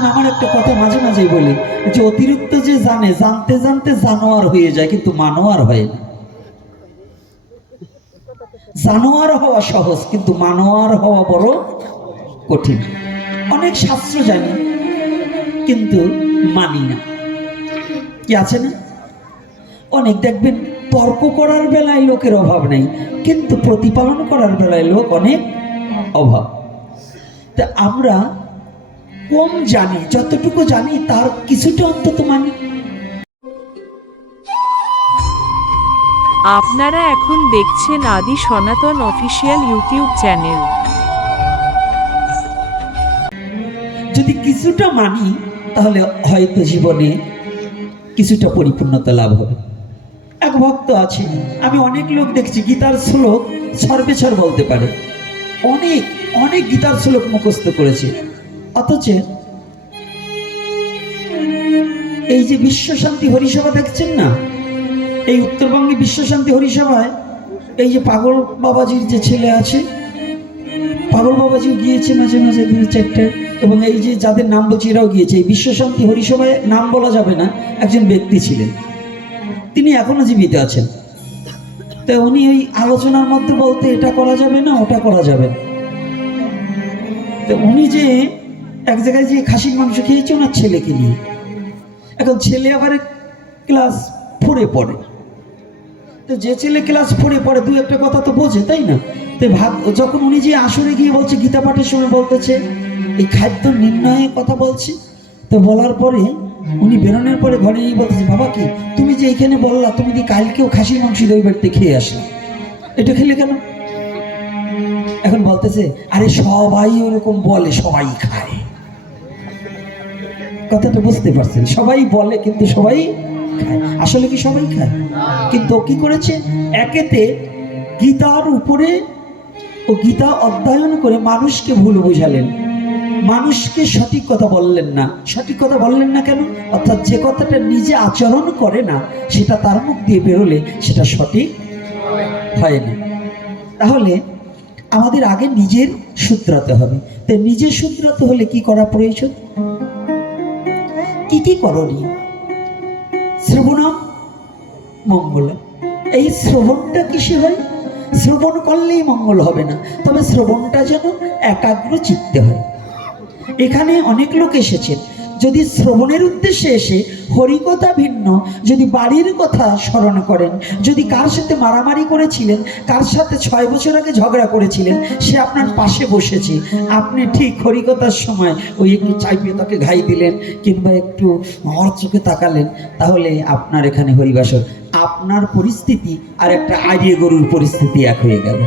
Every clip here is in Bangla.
যেমন আমার একটা কথা মাঝে মাঝে বলি যে অতিরিক্ত যে জানে, জানতে জানতে জানোয়ার হয়ে যায়, কিন্তু মানোয়ার হয় না। জানোয়ার হওয়া সহজ, কিন্তু মানোয়ার হওয়া বড় কঠিন। অনেক শাস্ত্র জানি কিন্তু মানি না, কি আছে না? অনেক দেখবেন তর্ক করার বেলায় লোকের অভাব নেই, কিন্তু প্রতিপালন করার বেলায় লোক অনেক অভাব। তা আমরা কম জানি, যতটুকু জানি তার কিছুটা অন্তত মানি। আপনারা এখন দেখছেন আদি সনাতন অফিসিয়াল ইউটিউব চ্যানেল। যদি কিছুটা মানি তাহলে হয়তো জীবনে কিছুটা পরিপূর্ণতা লাভ হবে। এক ভক্ত আছে, আমি অনেক লোক দেখছি গীতার শ্লোক সর্বেছর বলতে পারে, অনেক অনেক গীতার শ্লোক মুখস্থ করেছে, অথচ এই যে বিশ্বশান্তি হরিসভা দেখছেন না, এই উত্তরবঙ্গে বিশ্বশান্তি হরিসভায় এই যে পাগল বাবাজির যে ছেলে আছে, পাগল বাবাজিও গিয়েছে মাঝে মাঝে 2-4টা, এবং এই যে যাদের নাম বলছি এরাও গিয়েছে। এই বিশ্বশান্তি হরিসভায় নাম বলা যাবে না, একজন ব্যক্তি ছিলেন, তিনি এখনো জীবিত আছেন। তো উনি ওই আলোচনার মধ্যে বলতে এটা করা যাবে না, ওটা করা যাবে না। তো উনি যে এক জায়গায় যে খাসির মাংস খেয়েছে ওনার ছেলেকে নিয়ে, এখন ছেলে আবার ক্লাস 4-এ পড়ে, তো যে ছেলে ক্লাস 4-এ পড়ে 2-একটা কথা তো বোঝে, তাই না? তো যখন উনি যে আসরে গিয়ে বলছে, গীতা পাঠের সময় বলতেছে এই খাদ্য নির্ণয়ে কথা বলছে, তো বলার পরে উনি বেরোনোর পরে ঘরে গিয়ে বলতেছে, বাবা কি তুমি যে এখানে বললা তুমি যে কালকেও খাসির মাংস ওই বাড়িতে খেয়ে আসলা, এটা খেলে কেন? এখন বলতেছে, আরে সবাই ওরকম বলে, সবাই খায়। কথাটা বুঝতে পারছেন? সবাই বলে কিন্তু সবাই খায়। আসলে কি সবাই খায়? কিন্তু কি করেছে, একেতে গীতার উপরে ও গীতা অধ্যয়ন করে মানুষকে ভুল বুঝালেন, মানুষকে সঠিক কথা বললেন না। সঠিক কথা বললেন না কেন? অর্থাৎ যে কথাটা নিজে আচরণ করে না সেটা তার মুখ দিয়ে বেরোলে সেটা সঠিক হয় না। তাহলে আমাদের আগে নিজের শুধরাতে হবে। তো নিজে শুধরাতে হলে কি করা প্রয়োজন? কি কি করণীয়? শ্রবণম মঙ্গলম। এই শ্রবণটা কিসে হয়? শ্রবণ করলেই মঙ্গল হবে না, তবে শ্রবণটা যেন একাগ্র চিত্তে হয়। এখানে অনেক লোক এসেছেন, যদি শ্রবণের উদ্দেশ্যে এসে হরিকথা ভিন্ন যদি বাড়ির কথা স্মরণ করেন, যদি কার সাথে মারামারি করেছিলেন, কার সাথে 6 বছর আগে ঝগড়া করেছিলেন, সে আপনার পাশে বসেছে, আপনি ঠিক হরিকথার সময় ওই একটু চাইপে তাকে ঘাই দিলেন কিংবা একটু আমার চোখে তাকালেন, তাহলে আপনার এখানে হরিবাসর, আপনার পরিস্থিতি আর একটা আর্য গরুর পরিস্থিতি এক হয়ে গেল।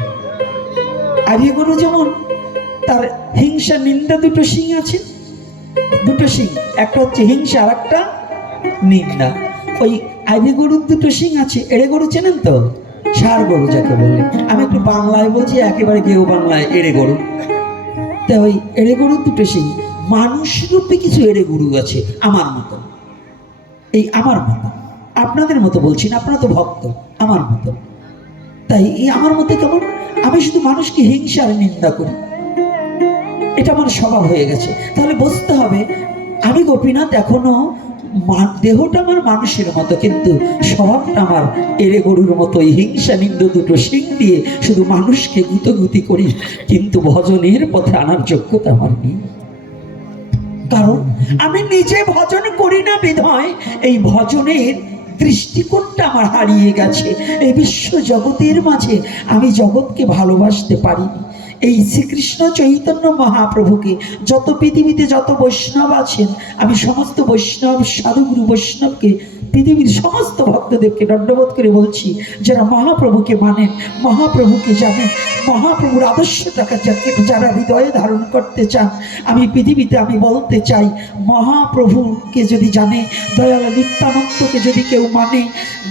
আর্য গরু যেমন তার হিংসা নিন্দা দুটো শিং আছে, দুটো শিং, একটা হচ্ছে হিংসা আর একটা নিন্দা। ওই আইভি গরুর দুটো শিং আছে। এড়ে গরু চেনেন তো? ষাঁড় গরু যাকে বললে, আমি একটু বাংলায় বলছি, একেবারে কেউ বাংলায় এড়ে গরু। তো ওই এড়ে গরুর দুটো শিং, মানুষ রূপে কিছু এড়ে গরু আছে আমার মতো, এই আমার মতো, আপনাদের মতো বলছি না, আপনারা তো ভক্ত, আমার মতো। তাই এই আমার মতো কেমন, আমি শুধু মানুষকে হিংসা আর নিন্দা করি, এটা আমার স্বভাব হয়ে গেছে। তাহলে বুঝতে হবে আমি গোপীনাথ এখনো দেহটা আমার মানুষের মতো, কিন্তু স্বভাবটা আমার এড়ে গরুর মতো। হিংসা নিন্দা দুটো শিং দিয়ে শুধু মানুষকে গুতগুতি করি, কিন্তু ভজনের পথে আনার যোগ্যতা আমার নেই। কারণ আমি নিজে ভজন করি না বিধায় এই ভজনের দৃষ্টিকোণটা আমার হারিয়ে গেছে। এই বিশ্ব জগতের মাঝে আমি জগৎকে ভালোবাসতে পারিনি। এই শ্রীকৃষ্ণ চৈতন্য মহাপ্রভুকে, যত পৃথিবীতে যত বৈষ্ণব আছেন, আমি সমস্ত বৈষ্ণব সাধুগুরু বৈষ্ণবকে, পৃথিবীর সমস্ত ভক্তদেরকে দণ্ডবোধ করে বলছি, যারা মহাপ্রভুকে মানেন, মহাপ্রভুকে জানেন, মহাপ্রভুর আদর্শটাকে যারা হৃদয়ে ধারণ করতে চান, আমি পৃথিবীতে আমি বলতে চাই, মহাপ্রভুকে যদি জানে, দয়াল নিত্যানন্দকে যদি কেউ মানে,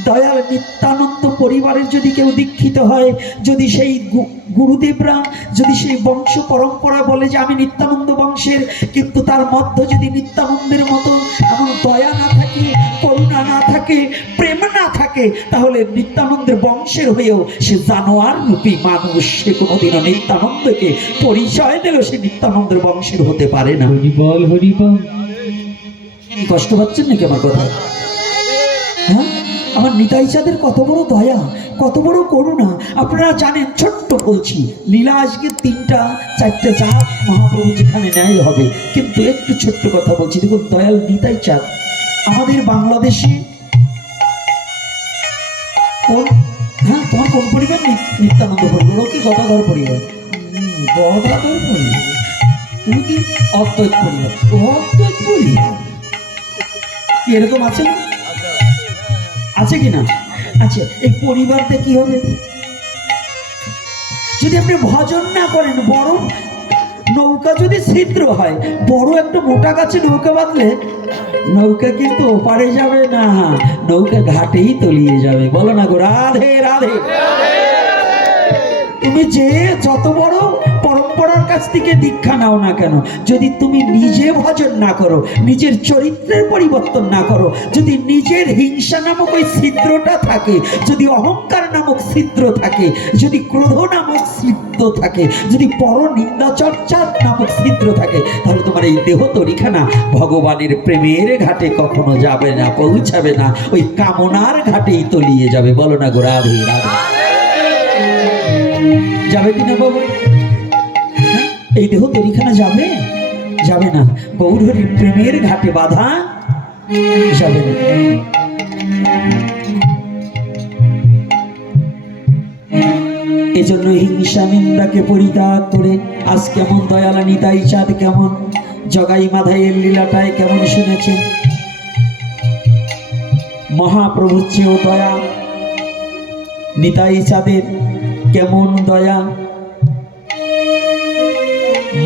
দয়াল নিত্যানন্দ পরিবারের যদি কেউ দীক্ষিত হয়, যদি সেই গুরুদেবরা যদি সেই বংশ পরম্পরা বলে যে আমি নিত্যানন্দ বংশের, কিন্তু তার মধ্যে যদি নিত্যানন্দের মতো এমন দয়া না থাকে, করুণা না থাকে, প্রেম না থাকে, তাহলে নিত্যানন্দের বংশের হয়েও সে জানোয়ার রূপী মানুষ, সে কোনোদিনও নিত্যানন্দকে পরিচয় দিল সে নিত্যানন্দের বংশের হতে পারে না। হরিবল হরিবল। কি কষ্ট পাচ্ছেন নাকি আমার কথা? হ্যাঁ, আমার নিতাই চাঁদের কত বড় দয়া, কত বড় করুণা আপনারা জানেন। ছোট্ট বলছি, লীলা আজকে 3টা 4টে যা মহাপ্রভু যেখানে ন্যায় হবে, কিন্তু একটু ছোট্ট কথা বলছি। দেখুন, দয়াল নিতাই চাঁদ আমাদের বাংলাদেশে কোন, হ্যাঁ তোমার কোন পরিবার? নিত্যানন্দ পরিবার। ও কি গদাধর পরিবার? গদাধর পরিবার। তুমি কি অদ্বৈত পরিবার? অদ্বৈত পরিবার কি এরকম আছে না? আছে কি না? আচ্ছা, এই পরিবারতে কি হবে যদি আপনি ভজন না করেন? বড় নৌকা যদি ছিদ্র হয়, বড় একটা মোটা গাছে নৌকা বাঁধলে নৌকা কিন্তু ওপারে যাবে না, নৌকা ঘাটেই তলিয়ে যাবে। বলো না গো রাধে রাধে। তুমি যে যত বড় পরম্পরার কাছ থেকে দীক্ষা নাও না কেন, যদি তুমি নিজে ভজন না করো, নিজের চরিত্রের পরিবর্তন না করো, যদি নিজের হিংসা নামক ওই ছিদ্রটা থাকে, যদি অহংকার নামক ছিদ্র থাকে, যদি ক্রোধ নামক ছিদ্র থাকে, যদি পরনিন্দা চর্চা নামক ছিদ্র থাকে, তাহলে তোমার এই দেহ তরিখানা ভগবানের প্রেমের ঘাটে কখনো যাবে না, পৌঁছাবে না, ওই কামনার ঘাটেই তলিয়ে যাবে। বলো না গো রাধে রাধে। যাবে কিনা বাবু? এই দেহ তরিখানা যাবে? যাবে না। গৌরহরির প্রেমের ঘাটে বাধা যাবে না। এজন্য হিংসা নিন্দাকে পরিত্যাগ করে আজ কেমন দয়ালা নিতাই চাঁদ, কেমন জগাই মাধাইয়ের লীলাটায় কেমন শুনেছেন? মহাপ্রভুর চেয়েও দয়া নিতাই চাঁদের, কেমন দয়া।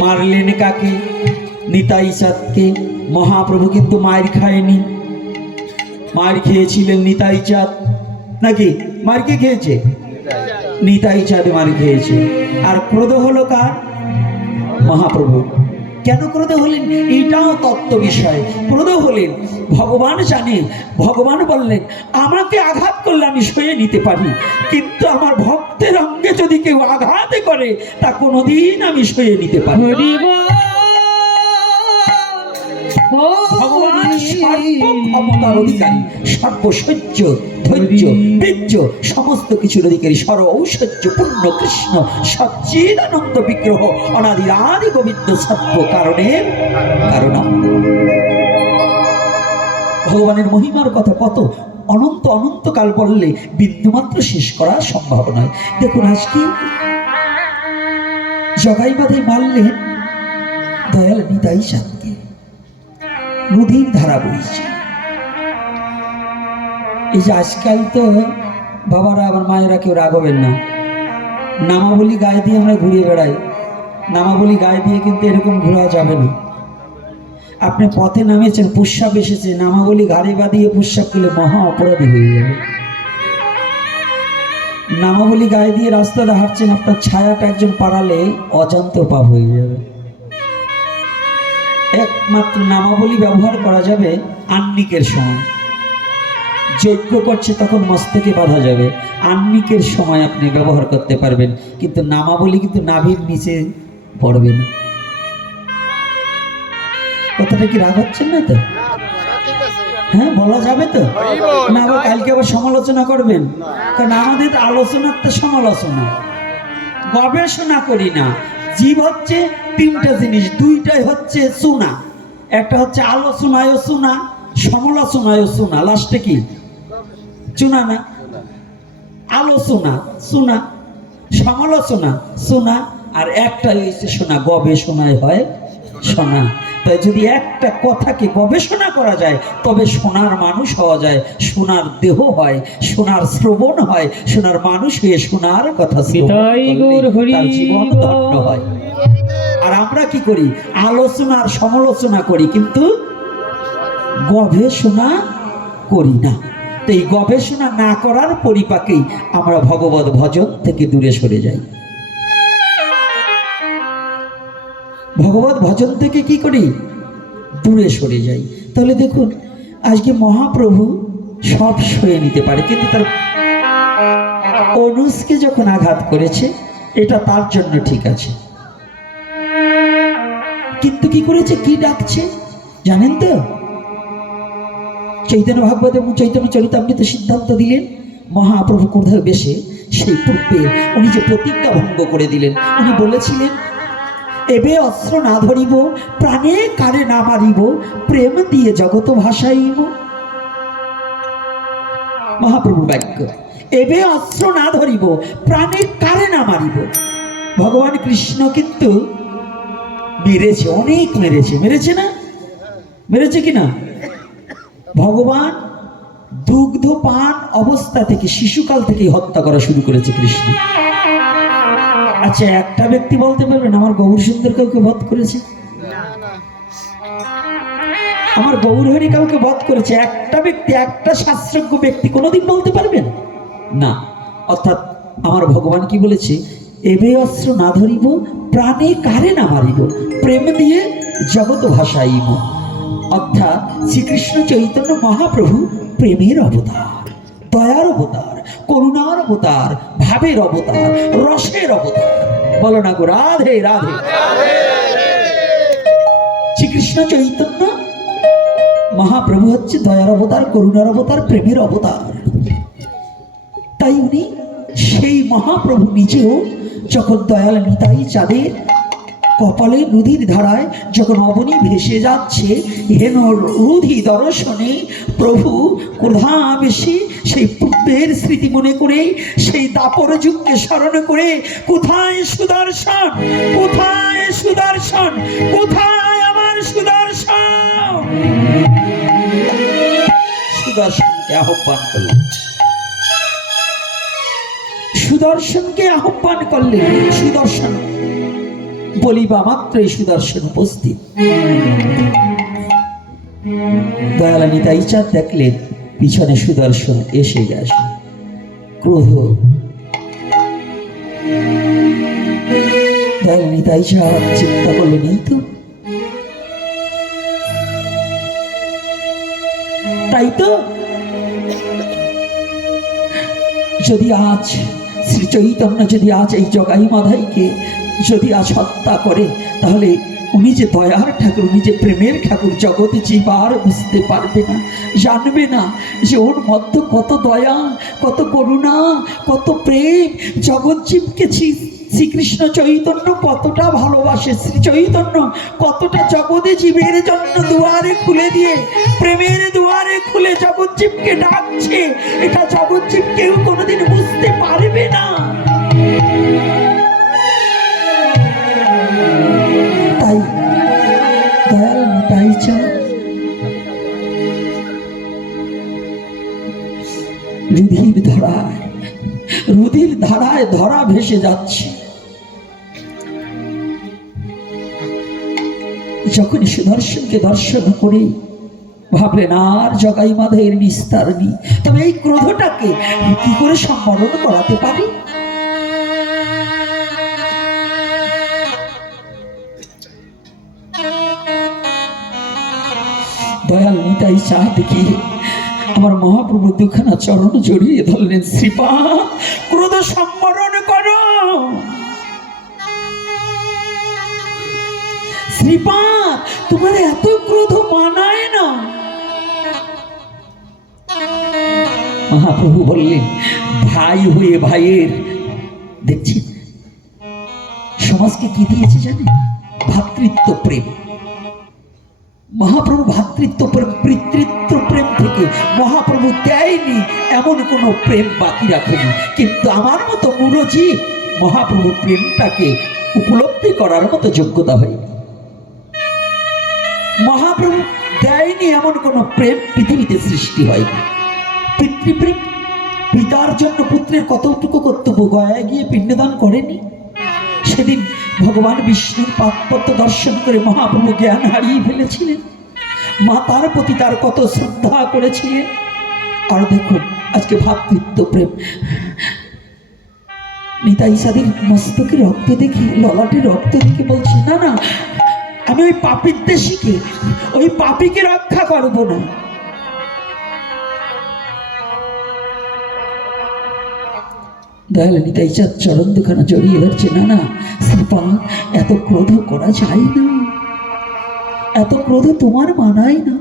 মারলেন কাকে? নিতাই চাঁদকে। মহাপ্রভু কিন্তু মায়ের খায়নি, মার খেয়েছিলেন নিতাই চাঁদ নাকি? মার কে খেয়েছে? নিতাই চাঁদ মার খেয়েছে। আর ক্রোধ হলো কার? মহাপ্রভু। কেন ক্রোধ হলেন? এইটাও তত্ত্ব বিষয়। ক্রোধ হলেন ভগবান জানে। ভগবান বললেন, আমাকে আঘাত করলে আমি সয়ে নিতে পারি, কিন্তু আমার ভক্তের অঙ্গে যদি কেউ আঘাত করে তা কোনোদিন আমি সয়ে নিতে পারি। ভগবান সর্বক্ষমতার অধিকারী, সর্বসহ্য, ধৈর্য, বীর্য, সমস্ত কিছুর অধিকারী, সর্ব ঐশ্বর্য পূর্ণ কৃষ্ণ সচ্চিদানন্দ বিগ্রহ, অনাদির আদি গোবিন্দ সর্ব কারণের কারণ। ভগবানের মহিমার কথা কত অনন্ত অনন্তকাল বললে বিন্দুমাত্র শেষ করা সম্ভব নয়। দেখুন, আজকে জগাই বাঁধে মারলেন দয়াল নিতাই চাঁদকে, নদীর ধারা বইছে। এই যে আজকাল তো বাবারা, আমার মায়েরা কেউ রাগবেন না, নামাবলী গায়ে দিয়ে আমরা ঘুরিয়ে বেড়াই। নামাবলী গায়ে দিয়ে কিন্তু এরকম ঘোরা যাবে না। আপনি পথে নামেছেন, পুষ্যাপ এসেছে, নামাবলী গাড়ি বাঁধিয়ে পুষ্যাপ করলে মহা অপরাধী হয়ে যাবে। নামাবলী গায়ে দিয়ে রাস্তাটা হাঁটছেন, আপনার ছায়াটা একজন পাড়ালে অজান্ত পাপ হয়ে যাবে। একমাত্র নামাবলী ব্যবহার করা যাবে আন্নিকের সময়। যজ্ঞ করছে তখন মস্তকে বাঁধা যাবে, আন্নিকের সময় আপনি ব্যবহার করতে পারবেন, কিন্তু নামাবলী কিন্তু নাভির নিচে পড়বে না। কথাটা কি রাগ হচ্ছেন না তো? হ্যাঁ, বলা যাবে তো না? আবার কালকে আবার সমালোচনা করবেন, কারণ আমাদের আলোচনার তো সমালোচনা, গবেষণা করি না। জীব হচ্ছে 3টা জিনিস, 2টাই হচ্ছে শোনা। একটা হচ্ছে আলোচনায় শোনা, সমালোচনায় শোনা, লাস্টে কি চুনা না? আলোচনা শোনা, সমালোচনা শোনা, আর একটাই হচ্ছে শোনা, গবেষণায় হয় শোনা। তাই যদি একটা কথাকে গবেষণা করা যায় তবে শোনার মানুষ হওয়া যায়, শোনার দেহ হয়, শোনার শ্রবণ হয়, শোনার মানুষ হয়ে শোনার কথা তার জীবন ধন্য হয়। আর আমরা কি করি? আলোচনার সমালোচনা করি, কিন্তু গবেষণা করি না। তো এই গবেষণা না করার পরিপাকেই আমরা ভগবত ভজন থেকে দূরে সরে যাই। ভগবত ভজন থেকে কি করি? দূরে সরে যাই। তাহলে দেখুন, আজকে মহাপ্রভু সব সয়ে নিতে পারে, কিন্তু তার অনুজকে যখন আঘাত করেছে এটা তার জন্য ঠিক আছে, কিন্তু কি করেছে? কি ডাকছে জানেন তো? চৈতন্য ভাগবত এবং চৈতন্য চরিতামৃত সিদ্ধান্ত দিলেন মহাপ্রভু ক্রোধে বেশে সেই পূর্বে উনি যে প্রতিজ্ঞা ভঙ্গ করে দিলেন। উনি বলেছিলেন, এবে অস্ত্র না ধরিব, প্রাণে কারে না মারিব, প্রেম দিয়ে জগত ভাসাইব। মহাপ্রভুর বাক্য, এবে অস্ত্র না ধরিব, প্রাণে কারে না মারিব। ভগবান কৃষ্ণ কিন্তু মেরেছে, অনেক মেরেছে, মেরেছে না? মেরেছে কিনা? ভগবান দুগ্ধ পান অবস্থা থেকে, শিশুকাল থেকে হত্যা করা শুরু করেছে কৃষ্ণ। আচ্ছা, একটা ব্যক্তি বলতে পারবেন আমার গৌর সুন্দর কাউকে বধ করেছে? আমার গৌর হরি কাউকে বধ করেছে? একটা ব্যক্তি, একটা শাস্ত্রজ্ঞ ব্যক্তি কোনোদিন বলতে পারবেন না। অর্থাৎ আমার ভগবান কি বলেছে, এবে অস্ত্র না ধরিব, প্রাণে কারে না মারিব, প্রেম দিয়ে জগৎ ভাসাইব। অর্থাৎ শ্রীকৃষ্ণ চৈতন্য মহাপ্রভু প্রেমের অবতার, দয়ার অবতার, করুণার অবতার, ভাবের অবতার, রসের অবতার। বলো না গো রাধে রাধে। শ্রীকৃষ্ণ চৈতন্য মহাপ্রভু হচ্ছে দয়ার অবতার, করুণার অবতার, প্রেমের অবতার। তাই উনি সেই মহাপ্রভু নিজেও যখন দয়াল নিতাই চাঁদের কপালে নদীর ধারায় যখন অবনী ভেসে যাচ্ছে, হেন রুধি দর্শনে প্রভু ক্রোধাবেশে সেই পূর্বের স্মৃতি মনে করে, সেই দাপর যুগকে স্মরণ করে, কোথায় সুদর্শন, কোথায় সুদর্শন, কোথায় আমার সুদর্শন, সুদর্শনকে আহ্বান করলেন। সুদর্শনকে আহ্বান করলেন। সুদর্শন বলিবা মাত্রই সুদর্শন উপস্থিত। দয়াল নিতাই চাঁদ দেখলেন পিছনে সুদর্শন এসে গেছে। ক্রোধ, দয়াল নিতাই চাঁদ চিন্তা করলেন, এই তো, তাই তো, যদি আজ শ্রী চৈতন্য যদি আজ এই জগাই মাধাইকে যদি আজ হত্যা করে, তাহলে উনি যে দয়ার ঠাকুর, উনি যে প্রেমের ঠাকুর, জগতে জীবার বুঝতে পারবে না, জানবে না যে ওর মধ্যে কত দয়া, কত করুণা, কত প্রেম। জগৎ জীবকে শ্রীকৃষ্ণ চৈতন্য কতটা ভালোবাসে, শ্রী চৈতন্য কতটা জগতে জীবের জন্য দুয়ারে খুলে দিয়ে, প্রেমের দুয়ারে খুলে জগৎ জীবকে ডাকছে, এটা জগৎ জীব কেউ কোনোদিন বুঝতে পারবে না। তাই দয়াল নিতাই চাঁদ রুধির ধারায় ধরা ভেসে যাচ্ছে। যখন সুদর্শনকে দর্শন করে ভাবলেন আর জগাই মাধের নিস্তার নেই, তবে এই ক্রোধটাকে কি করে সম্বরণ করাতে পারি? দয়াল নিতাই চাঁদ দেখিয়ে আমার মহাপ্রভু দুখানা চরণ জড়িয়ে ধরলেন। শ্রীপাদ, ক্রোধ সম্বরণ করো। শ্রীপাদ, তোমার এত ক্রোধ মানায় না। মহাপ্রভু বললেন, ভাই হয়ে ভাইয়ের, দেখছি সমাজকে কি দিয়েছে জানেন? ভ্রাতৃত্ব প্রেম। মহাপ্রভু ভ্রাতৃত্ব প্রেম, পিতৃত্ব প্রেম থেকে মহাপ্রভু দেয়নি এমন কোনো প্রেম বাকি রাখেনি। কিন্তু আমার মতো মুরজি মহাপ্রভু প্রেমটাকে উপলব্ধি করার মতো যোগ্যতা হয়নি। মহাপ্রভু দেয়নি এমন কোনো প্রেম পৃথিবীতে সৃষ্টি হয়নি। পিতৃপ্রেম, পিতার জন্য পুত্রের কতটুকু কর্তব্য, গয়ায় গিয়ে পিণ্ডদান করেনি? সেদিন ভগবান বিষ্ণুর পাদপদ্ম দর্শন করে মহাপ্রভু জ্ঞান হারিয়ে ফেলেছিলেন। মাতার প্রতি তার কত শ্রদ্ধা করেছিলেন। আর দেখুন আজকে ভ্রাতৃত্ব প্রেম। নিতাই চাঁদের মস্তকে রক্ত দেখে, ললাটে রক্ত দেখে বলছে, না না, আমি ওই পাপীর দেশিকে, ওই পাপীকে রক্ষা করবো না। দয়াল নিতাই চাঁদ চরণ দুখানা জড়িয়ে ধরছে, না না শ্রীপাদ, এত ক্রোধ করা যায় না, এত ক্রোধ তোমার মানায় না।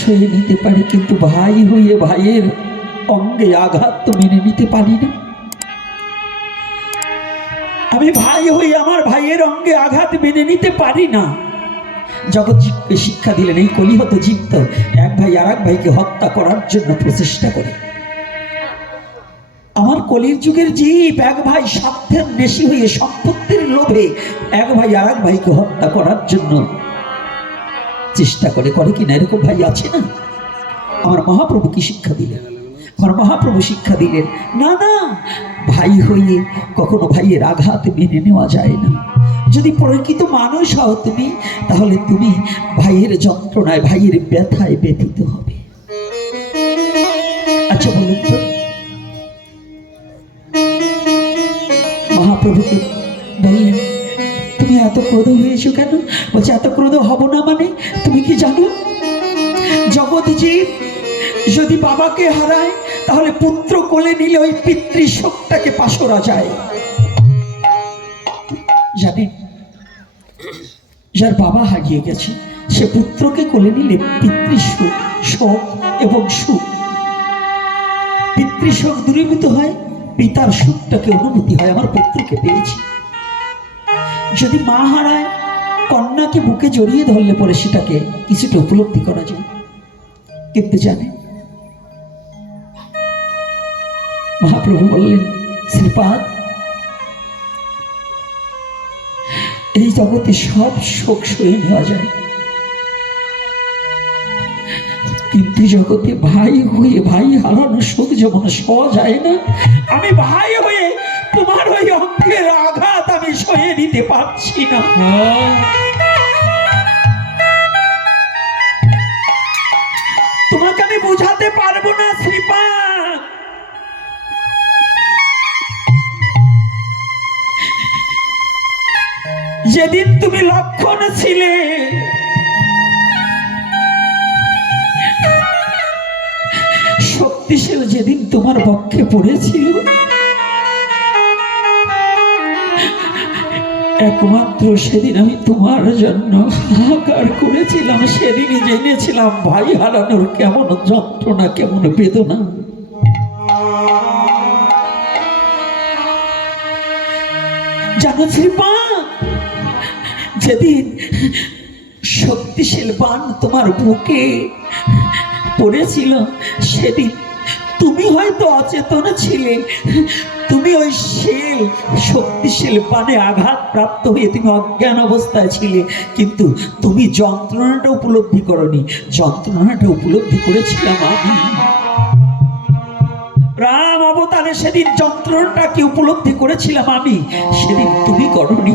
সয়ে নিতে পারি, কিন্তু ভাই হয়ে ভাইয়ের অঙ্গে আঘাত তো মেনে নিতে পারি না। আমি ভাই হয়ে আমার ভাইয়ের অঙ্গে আঘাত মেনে নিতে পারি না। জগৎজীবকে শিক্ষা দিলেন, এই কলিহত জীব তো এক ভাই আর এক ভাইকে হত্যা করার জন্য প্রচেষ্টা করে। আমার কলির যুগের জীব এক ভাই স্বার্থের নেশি হয়ে সম্পত্তির লোভে এক ভাই আর এক ভাইকে হত্যা করার জন্য চেষ্টা করে, করে কিনা এরকম ভাই আছে না? আমার মহাপ্রভু কি শিক্ষা দিলেন? আমার মহাপ্রভু শিক্ষা দিলেন, না না, ভাই হয়ে কখনো ভাইয়ের আঘাত মেনে নেওয়া যায় না। যদি প্রকৃত মানুষ হও তুমি, তাহলে তুমি ভাইয়ের যন্ত্রণায় ভাইয়ের ব্যথায় ব্যথিত হবে। আচ্ছা বলুন তো, মহাপ্রভুকে বললেন, তুমি এত ক্রোধ হয়েছো কেন? বলছে, এত ক্রোধ হব না মানে তুমি কি জানো, জগৎ জীব যদি বাবাকে হারায় তাহলে পুত্র কোলে নিলে ওই পিতৃশোকটাকে পাশরা যায়। জানেন, যার বাবা হারিয়ে গেছে সে পুত্রকে কোলে নিলে পিতৃশোক, শোক এবং সুখ, পিতৃশোক দূরীভূত হয়, পিতার সুখটাকে অনুভূতি হয়, আমার পুত্রকে পেয়েছি। যদি মা হারায়, কন্যাকে বুকে জড়িয়ে ধরলে পরে সেটাকে কিছুটা উপলব্ধি করা যায়। কিন্তু জানে, মহাপ্রভু বললেন, শ্রীপাদ, এই জগতে সব শোক সয়ে নেওয়া যায়, কিন্তু জগতে ভাই হয়ে ভাই হারানো শোক যেমন সওয়া যায় না, আমি ভাই হয়ে তোমার ওই অঙ্গের আঘাত আমি সয়ে নিতে পারছি না। তোমাকে আমি বুঝাতে পারবো না শ্রীপাদ। যেদিন তুমি লক্ষণ ছিলে, শক্তিশাল যেদিন তোমার পক্ষে পড়েছিল, একমাত্র সেদিন আমি তোমার জন্য হাহাকার করেছিলাম। সেদিনই জেনেছিলাম ভাই হারানোর কেমন যন্ত্রণা, কেমন বেদনা। জানো শ্রীপাদ, যেদিন শক্তিশাল বাণ তোমার বুকে পড়েছিল, সেদিন তুমি হয়তো অচেতন ছিলে। তুমি ওই সেই শক্তিশালী বাণে আঘাত প্রাপ্ত হয়ে তুমি অজ্ঞান অবস্থায় ছিলে, কিন্তু তুমি যন্ত্রণাটা উপলব্ধি করনি। যন্ত্রণাটা উপলব্ধি করেছিলাম আমি। রাম অবতারে সেদিন যন্ত্রণাটাকে উপলব্ধি করেছিলাম আমি, সেদিন তুমি করনি।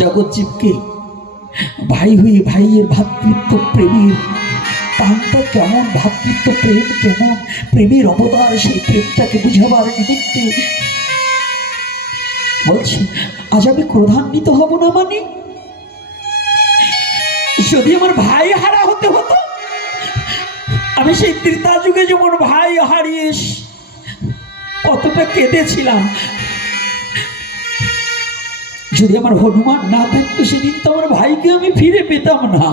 জগৎজীবকে ভাই হয়ে ভাইয়ের ভ্রাতৃত্ব প্রেমের টানটা কেমন, ভ্রাতৃত্ব প্রেম কেমন, প্রেমের অবতার, সেই প্রেমটাকে বুঝাবার নিমিত্তে বলছি, আজ আমি ক্রোধান্বিত হব না মানে? যদি আমার ভাই হারা হতে হতো, আমি সেই ত্রেতা যুগে যেমন ভাই হারিয়ে কতটা কেঁদেছিলাম, যদি আমার হনুমান না থাকতো সেদিন তো আমার ভাইকে আমি ফিরে পেতাম না।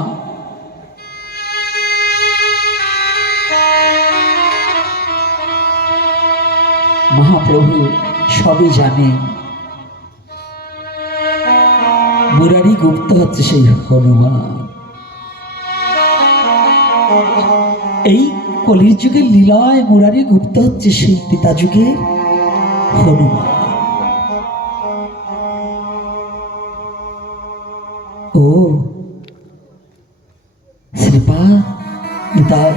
মহাপ্রভু সবই জানেন। মুরারি গুপ্ত হচ্ছে সেই হনুমান। এই কলির যুগের লীলায় মুরারি গুপ্ত হচ্ছে সেই ত্রেতা যুগের হনুমান। ও শ্রীপাদ, নিতাই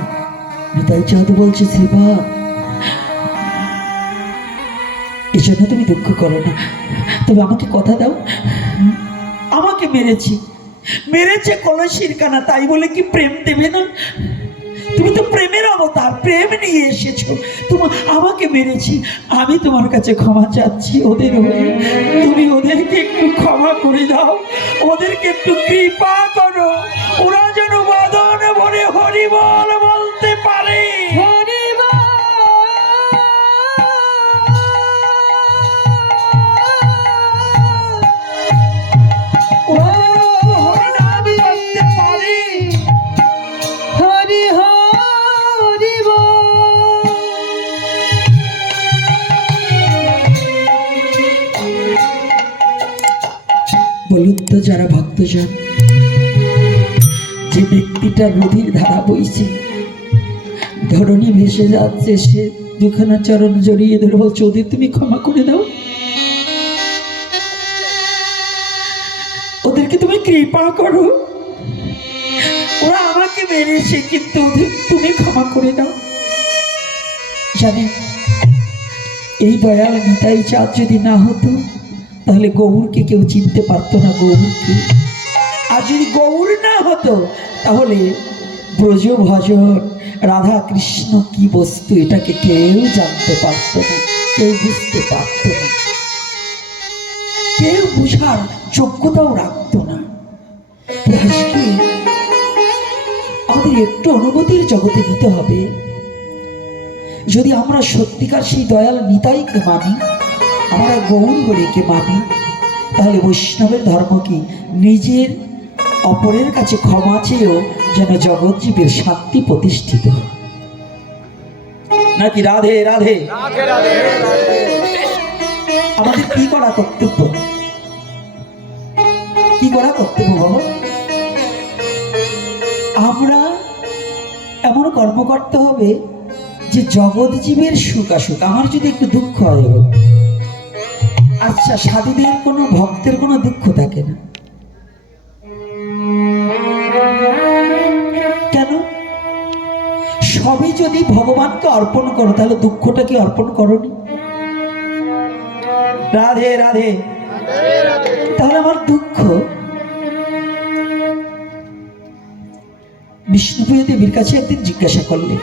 নিতাই চাঁদ বলছে, শ্রীপাদ, এই জন্য তুমি দুঃখ করো না, তবে আমাকে কথা দাও। আমাকে মেরেছে কলসির কানা, তাই বলে কি প্রেম দেবে না? তুমি তো প্রেমের অবতার, প্রেম নিয়ে এসেছো। তোমার আমাকে মেরেছি, আমি তোমার কাছে ক্ষমা চাচ্ছি ওদের হয়ে। তুমি ওদেরকে একটু ক্ষমা করে দাও, ওদেরকে একটু কৃপা করো, ওরা যেন বদন ভরে হরিবল বলতে পারে। বলুন তো যারা ভক্তজন, যে ব্যক্তিটার নদীর ধারা বইছে, ধরণী ভেসে যাচ্ছে, সে দুখানা চরণ জড়িয়ে ধরে বলছে, ওদের তুমি ক্ষমা করে দাও, ওদেরকে তুমি কৃপা করো, ওরা আমাকে মেরেছে, কিন্তু ওদের তুমি ক্ষমা করে দাও। জানেন, এই দয়াল নিতাই চাঁদ যদি না হতো, তাহলে গৌরকে কেউ চিনতে পারতো না, গৌরকে। আর যদি গৌর না হতো, তাহলে ব্রজ ভজন রাধা কৃষ্ণ কি বস্তু এটাকে কেউ জানতে পারত না, কেউ বুঝতে পারত না, কেউ বুঝার যোগ্যতাও রাখত না। আজকে আমাদের একটু অনুভূতির জগতে নিতে হবে। যদি আমরা সত্যিকার সেই দয়াল নিতাইকে মানি, আমরা গৌর হরিকে মানি, তাহলে বৈষ্ণবের ধর্ম কি নিজের অপরের কাছে ক্ষমা চেয়েও যেন জগৎজীবের শান্তি প্রতিষ্ঠিত হয়। নাকি? রাধে রাধে। আমাদের কি করা কর্তব্য? কি করা কর্তব্য বাবা? আমরা এমন কর্ম করতে হবে যে জগৎজীবের সুখ আসুক। আমার যদি একটু দুঃখ হয়, আচ্ছা, সাধুদের কোনো ভক্তের কোনো দুঃখ থাকে না কেন? সবই যদি ভগবানকে অর্পণ করো, তাহলে দুঃখটা কি অর্পণ করনি? রাধে রাধে। তাহলে আমার দুঃখ, বিষ্ণুপ্রিয় দেবীর কাছে একদিন জিজ্ঞাসা করলে,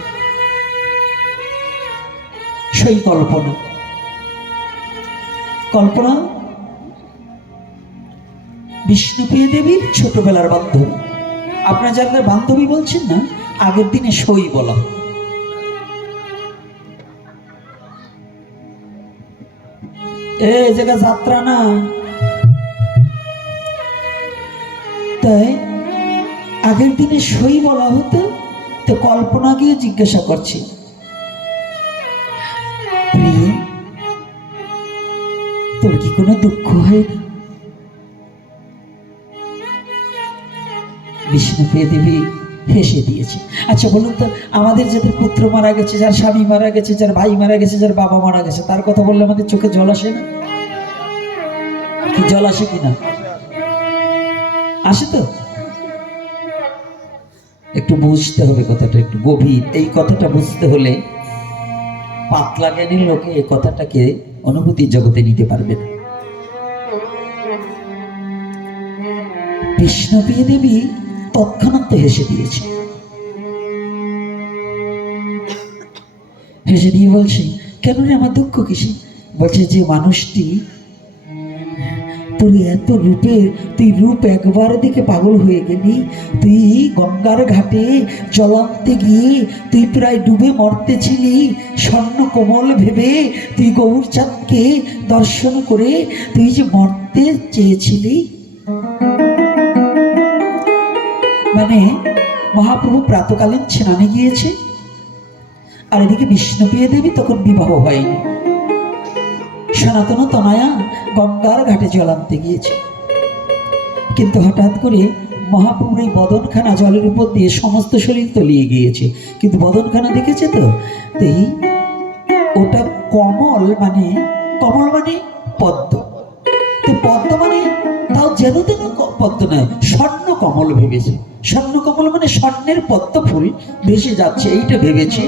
সেই কল্পনা কল্পনা বিষ্ণুপ্রিয় দেবীর ছোটবেলার বান্ধবী। আপনারা যারা বান্ধবী বলছেন না, আগের দিনে সই বলা, এ জায়গা যাত্রা না। তাই আগের দিনে সই বলা হতো। তো কল্পনা গিয়ে জিজ্ঞাসা করছি, প্রিয়, তোর কি কোনো দুঃখ হয় না? বিষ্ণুপ্রিয়া দেবী হেসে দিয়েছে। আচ্ছা বলুন তো, আমাদের যাদের পুত্র মারা গেছে, যার স্বামী মারা গেছে, যার ভাই মারা গেছে, যার বাবা মারা গেছে, তার কথা বললে আমাদের চোখে জল আসে না? কি জল আসে কিনা? আসে তো। একটু বুঝতে হবে কথাটা, একটু গভীর। এই কথাটা বুঝতে হলে পাতলা জ্ঞানীর লোকে এই কথাটাকে অনুভূতির জগতে নিতে পারবে না। বিষ্ণুপ্রিয়া দেবী তৎক্ষণাৎ হেসে দিয়েছে। হেসে দিয়ে বলছে, কেন রে, আমার দুঃখ কিসে? বলছে, যে মানুষটি তোর এত রূপের, তুই রূপ একবার দিকে পাগল হয়ে গেলি, তুই গঙ্গার ঘাটে জলান্তে গিয়ে তুই প্রায় ডুবে মরতেছিলি, স্বর্ণ কোমল ভেবে তুই গৌরচাঁদকে দর্শন করে তুই যে মরতে চেয়েছিলি। মানে মহাপ্রভু প্রাতকালীন স্নানে গিয়েছে, আর এদিকে বিষ্ণুপ্রিয়া দেবী তখন বিবাহ হয়নি, সনাতন তনয়া গঙ্গার ঘাটে জল আনতে গিয়েছে। কিন্তু হঠাৎ করে মহাপ্রভুর এই বদনখানা জলের উপর দিয়ে সমস্ত শরীর তলিয়ে গিয়েছে, কিন্তু বদনখানা দেখেছে তো, এই ওটা কমল, মানে কমল মানে পদ্ম, তো পদ্ম মানে তাও যেন তেন পদ্ম নয়, স্বর্ণ কমল ভেবেছে। স্বর্ণ কমল মানে স্বর্ণের পদ্ম ফুল ভেসে যাচ্ছে, এইটা ভেবেছে।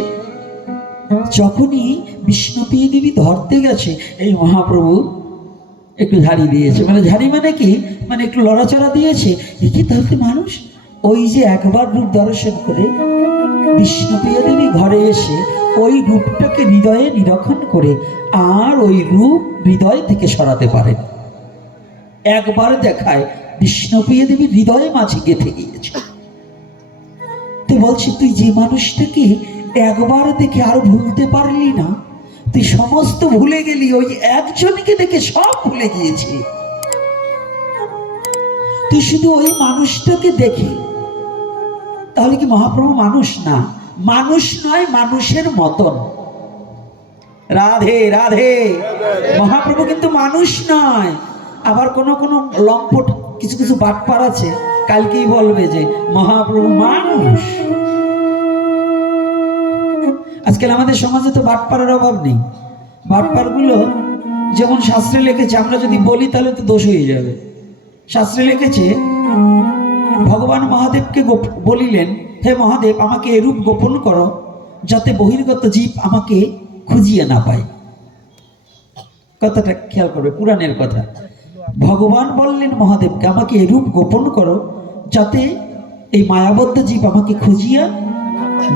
যখনই বিষ্ণুপ্রিয়া দেবী ধরতে গেছে, এই মহাপ্রভু একটু ঝাড়ি দিয়েছে। মানে ঝাড়ি মানে কি, মানে একটু লড়াচড়া দিয়েছে। কি তাহলে মানুষ ওই যে একবার রূপ দর্শন করে বিষ্ণুপ্রিয়া দেবী ঘরে এসে ওই রূপটাকে হৃদয়ে নিরীক্ষণ করে আর ওই রূপ হৃদয় থেকে সরাতে পারেন। একবার দেখায় বিষ্ণুপ্রিয়া দেবী হৃদয়ে মাঝে গেঁথে গিয়েছে। তো বলছি, তুই যে মানুষটাকে একবার দেখে আর ভুলতে পারলি না, তুই সমস্ত ভুলে গেলি, ওই একজনকে দেখে সব ভুলে গিয়েছি। তুই শুধু ওই মানুষটাকে দেখে, তাহলে কি মহাপ্রভু মানুষ না? মানুষ নয়, মানুষের মতন। রাধে রাধে। মহাপ্রভু কিন্তু মানুষ নয়। আবার কোন কোন লম্পট কিছু কিছু বাটপার আছে, কালকেই বলবে যে মহাপ্রভু মানুষ। আজকাল আমাদের সমাজে তো বাটপারের অভাব নেই। বাটপারগুলো যেমন শাস্ত্রে লিখেছে, আমরা যদি বলি তাহলে তো দোষ হয়ে যাবে। শাস্ত্রে লিখেছে ভগবান মহাদেবকে বলিলেন, হে মহাদেব, আমাকে এরূপ গোপন করো যাতে বহির্গত জীব আমাকে খুঁজিয়ে না পায়। কথাটা খেয়াল করবে, পুরাণের কথা। ভগবান বললেন মহাদেবকে, আমাকে এরূপ গোপন করো যাতে এই মায়াবদ্ধ জীব আমাকে খুঁজিয়া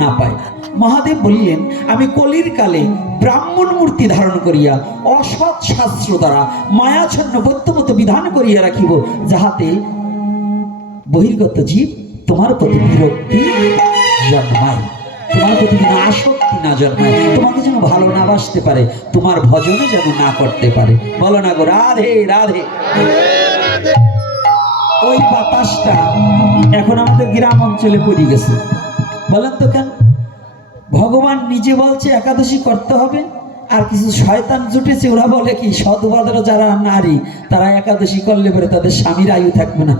না পায়। মহাদেব বললেন, আমি কলির কালে ব্রাহ্মণ মূর্তি ধারণ করিয়া অসৎ শাস্ত্র দ্বারা মায়াচ্ছন্ন বৈদ্যমত বিধান করিয়া রাখিব, যাহাতে বহির্গত জীব তোমার প্রতি বিরক্তি জন্মায়, তোমার প্রতি যেন আসক্তি না জন্মায়, তোমাকে যেন ভালো না বাসতে পারে, তোমার ভজনে যেন না করতে পারে। বলো না গো রাধে রাধে। ওই বাতাসটা এখন আমাদের গ্রাম অঞ্চলে পড়ে গেছে। বলেন তো কেন? ভগবান নিজে বলছে একাদশী করতে হবে, আর কিছু শয়তান জুটেছে, ওরা বলে কি সদবাদর যারা নারী তারা একাদশী করলে পরে তাদের স্বামীর আয়ু থাকবে না।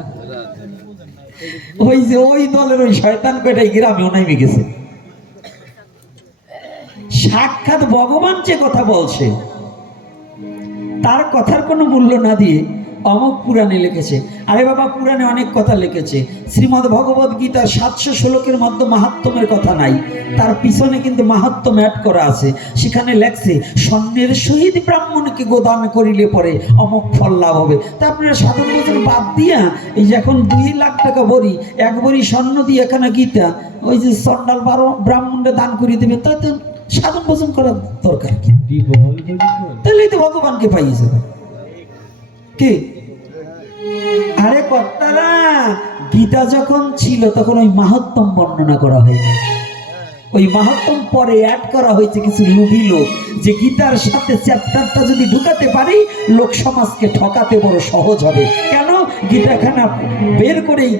ওই যে ওই দলের ওই শয়তান কয়টাই গ্রামে নামে গেছে। সাক্ষাৎ ভগবান যে কথা বলছে তার কথার কোনো মূল্য না দিয়ে অমুক পুরাণে লিখেছে। আরে বাবা, পুরাণে অনেক কথা লিখেছে। শ্রীমদ্ ভগবত গীতার 700 শ্লোকের মধ্যে মাহাত্ম্যের কথা নাই, তার পিছনে কিন্তু মাহাত্ম্য অ্যাড করা আছে। সেখানে লেখছে স্বর্ণের সহিত ব্রাহ্মণকে গোদান করিলে পরে অমুক ফল লাভ হবে। তা আপনারা সাধারণ বছর বাদ দিয়া এই যে এখন 2 লাখ টাকা বড়ি, এক বড়ি স্বর্ণ দিয়ে এখানে গীতা ওই যে চন্ডাল ব্রাহ্মণকে দান করিয়ে দেবে, তাতে সাধন ভোজন করার দরকার কি? তাহলে তো ভগবানকে পাইয়েছে কি? আরে কর্তারা, গীতা যখন ছিল তখন ওই মাহাত্ম্য বর্ণনা করা হয়নি। ওই মাহাত্ম্য পরে অ্যাড করা হয়েছে কিছু লোভী লোক, যে গীতার সাথে চ্যাপ্টারটা যদি ঢুকাতে পারি লোক সমাজকে ঠকাতে বড় সহজ হবে। কেন? গীতাখানা বের করেই,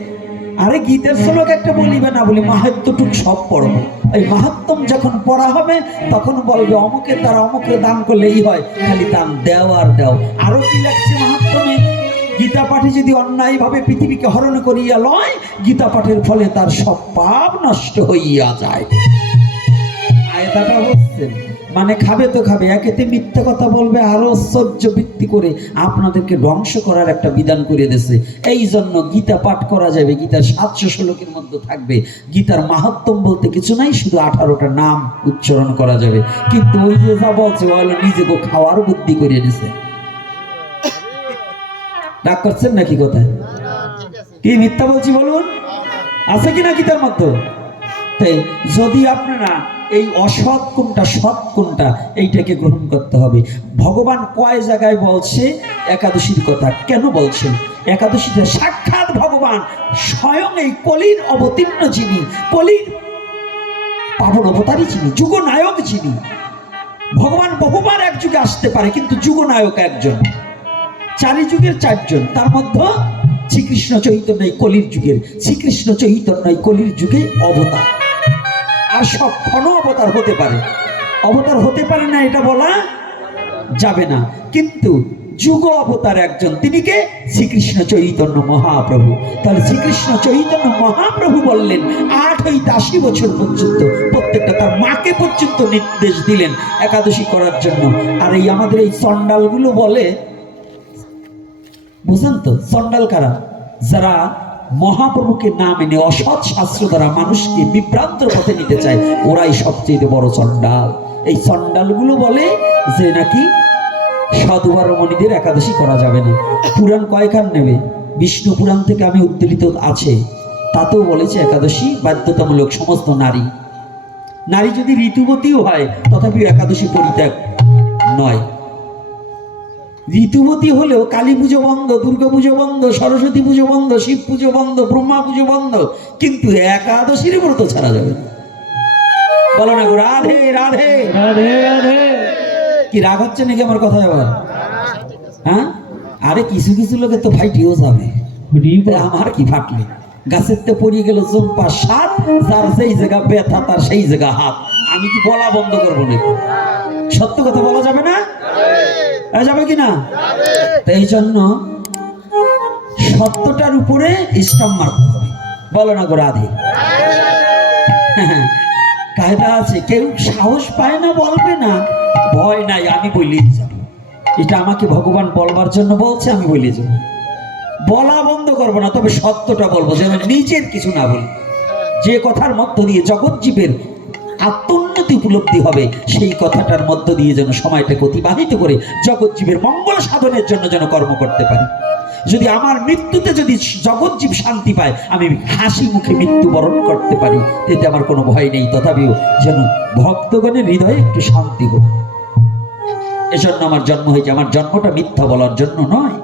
আরে গীতার শ্লোক একটা বলিবে না বলি মাহাত্ম্যটুক সব পড়বো। এই মাহাত্ম্য যখন পড়া হবে তখন বলবে অমুকের দ্বারা অমুকের দান করলেই হয়, খালি দান দেও আর দেও। আরো কি লাগছে মাহাত্ম্যে? গীতা পাঠে যদি অন্যায়ভাবে পৃথিবীকে হরণ করিয়া লয়, গীতা পাঠের ফলে তার সব পাপ নষ্ট হইয়া যায়। আয়তাটা বুঝছেন? মানে খাবে তো খাবে, একেতে মিথ্যা কথা বলবে, আরো ঐশ্বর্য বৃদ্ধি করে আপনাদেরকে ধ্বংস করার একটা বিধান করে দিয়েছে। এই জন্য গীতা পাঠ করা যাবে, গীতার 700 শ্লোকের মধ্যে থাকবে। গীতার মাহাত্ম্য বলতে কিছু নাই, শুধু 18টা নাম উচ্চারণ করা যাবে। কিন্তু ওই যে যা বলছে বলো নিজেকে খাওয়ার বুদ্ধি করে নিছে। রাগ করছেন নাকি? কোথায় কি মিথ্যা বলছি বলুন? আছে কিনা গীতার মধ্যে? তাই যদি আপনারা এই অসৎ কোনটা সৎ কোনটা এইটাকে গ্রহণ করতে হবে। ভগবান কয় জায়গায় বলছে একাদশীর কথা? কেন বলছেন একাদশীটা? সাক্ষাৎ ভগবান স্বয়ং এই কলির অবতীর্ণ যিনি, কলির পাবন অবতারী যিনি, যুগনায়ক যিনি। ভগবান বহুবার এক যুগে আসতে পারে, কিন্তু যুগনায়ক একজন। 4 যুগের 4 জন, তার মধ্যে শ্রীকৃষ্ণ চৈতন্য কলির যুগের, শ্রীকৃষ্ণ চৈতন্য কলির যুগে অবতার। আর সব ক্ষণ অবতার হতে পারে, অবতার হতে পারে না এটা বলা যাবে না, কিন্তু যুগ অবতার একজন, তিনি কে? শ্রীকৃষ্ণ চৈতন্য মহাপ্রভু। তাহলে শ্রীকৃষ্ণ চৈতন্য মহাপ্রভু বললেন 8 হইতে 80 বছর পর্যন্ত প্রত্যেকটা তার মাকে পর্যন্ত নির্দেশ দিলেন একাদশী করার জন্য। আর এই আমাদের এই চন্ডালগুলো বলে, বুঝলেন তো চন্ডাল কারা? যারা মহাপ্রভুকে না মেনে অসৎ শাস্ত্র দ্বারা মানুষকে বিভ্রান্ত পথে নিতে চায়, ওরাই সবচেয়ে বড় চন্ডাল। এই চন্ডালগুলো বলে যে নাকি সাধুবারমণিদের একাদশী করা যাবে না। পুরাণ কয়খান নেবে? বিষ্ণু পুরাণ থেকে আমি উদ্ধৃত আছে, তাতেও বলেছে একাদশী বাধ্যতামূলক সমস্ত নারী। নারী যদি ঋতুবতীও হয় তথাপিও একাদশী পরিত্যাগ নয়। ঋতুবতী হলেও কালী পুজো বন্ধ, দুর্গা পুজো বন্ধ, সরস্বতী পুজো বন্ধ, শিব পুজো বন্ধ, ব্রহ্মা পুজো বন্ধ, কিন্তু একাদশীর ব্রত ছাড়া যাবে না। বলো না গো রাধে রাধে রাধে রাধে। কি রাগ হচ্ছে নাকি আমার কথা? আবার হ্যাঁ, আরে কিছু কিছু লোকে তো ফাইটিও যাবে, আমার কি ফাটলে? গাছের তে পড়িয়ে গেল চম্পা সাত, যার সেই জায়গা ব্যথা তার সেই জায়গা হাত। আমি কি বলা বন্ধ করবো নাকি? সত্য কথা বলা যাবে না? যাবে কিনা? এই জন্য সত্যটার উপরে স্টাম্প মারতে হবে। বলো না গো রাধে? কায়দা আছে, কেউ সাহস পায় না, বলবে না, ভয় নাই, আমি বলেই যাব। এটা আমাকে ভগবান বলবার জন্য বলছে, আমি বলে যাব। বলা বন্ধ করবো না, তবে সত্যটা বলবো, যেন নিজের কিছু না বলি। যে কথার মধ্য দিয়ে জগৎ জীবের আত্মোন্নতি উপলব্ধি হবে, সেই কথাটার মধ্য দিয়ে যেন সময়টাকে অতিবাহিত করে জগৎ জীবের মঙ্গল সাধনের জন্য যেন কর্ম করতে পারি। যদি আমার মৃত্যুতে যদি জগৎ জীব শান্তি পায়, আমি হাসি মুখে মৃত্যুবরণ করতে পারি, এতে আমার কোনো ভয় নেই। তথাপিও যেন ভক্তগণের হৃদয়ে একটু শান্তি হোক, এজন্য আমার জন্ম হয়েছে। আমার জন্মটা মিথ্যা বলার জন্য নয়,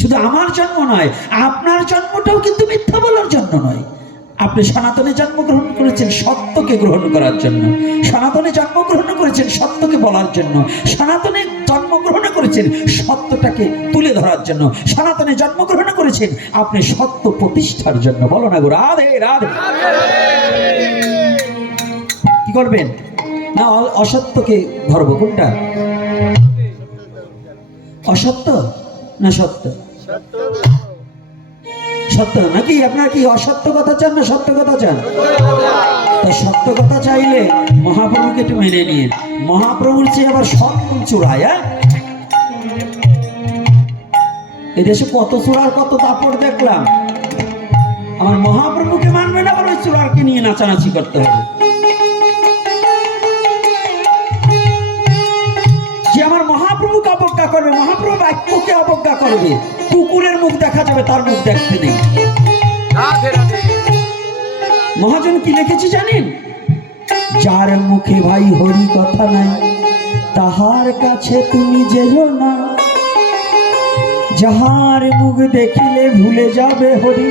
শুধু আমার জন্ম নয়, আপনার জন্মটাও কিন্তু মিথ্যা বলার জন্য নয়। আপনি সনাতনে জন্মগ্রহণ করেছেন সত্যকে গ্রহণ করার জন্য, সনাতনে জন্মগ্রহণ করেছেন সত্যকে বলার জন্য, সনাতনে জন্মগ্রহণ করেছেন সত্যটাকে তুলে ধরার জন্য, সনাতনে জন্মগ্রহণ করেছেন আপনি সত্য প্রতিষ্ঠার জন্য। বলো না গো রাধে রাধে? কি করবেন? না অসত্যকে ধরবো? কোনটা অসত্য না সত্য? সত্য নাকি? আপনার কি অসত্য কথা চান না সত্য কথা চান? তা সত্য কথা চাইলে মহাপ্রভুকে একটু মেনে নিয়ে, মহাপ্রভুর চেয়ে আবার সব চূড়ায়। এদেশে কত চূড়ার কত দাপট দেখলাম। আমার মহাপ্রভুকে মানবে না, আবার ওই চূড়ারকে নিয়ে নাচানাচি করতে হবে। যে আমার মহাপ্রভুকে অবজ্ঞা করবে, মহাপ্রভু বাক্যকে অবজ্ঞা করবে, কুকুরের মুখ দেখা যাবে, তার মুখ দেখতে নেই। মহাজন কি লিখেছে জানেন? যার মুখে ভাই হরি কথা নাই, তাহার কাছে তুমি যেও না। যাহার মুখ দেখিলে ভুলে যাবে হরি,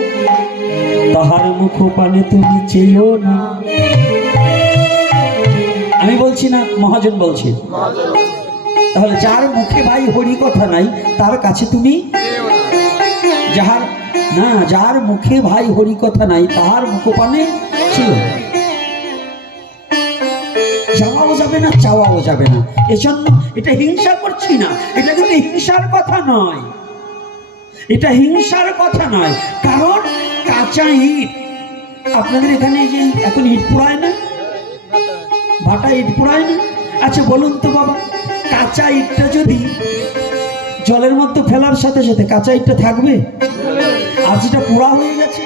তাহার মুখ পানে তুমি চেয়েও না। আমি বলছি না, মহাজন বলছে। তাহলে যার মুখে ভাই হরি কথা নাই, তার কাছে তুমি, যাহার না, যার মুখে ভাই হরি কথা নাই, তাহার মুখপানে ছিল, যাওয়াও যাবে না, চাওয়াও যাবে না। এজন্য এটা হিংসা করছি না, এটা কিন্তু হিংসার কথা নয়, এটা হিংসার কথা নয়। কারণ কাঁচা ইট, আপনাদের এখানে যে এখন ইট পোড়ায় না, ভাটা ইট পোড়ায় না? আচ্ছা বলুন তো বাবা, কাঁচা ইটটা যদি জলের মধ্যে ফেলার সাথে সাথে কাঁচা ইটটা থাকবে? আর যেটা পোড়া হয়ে গেছে,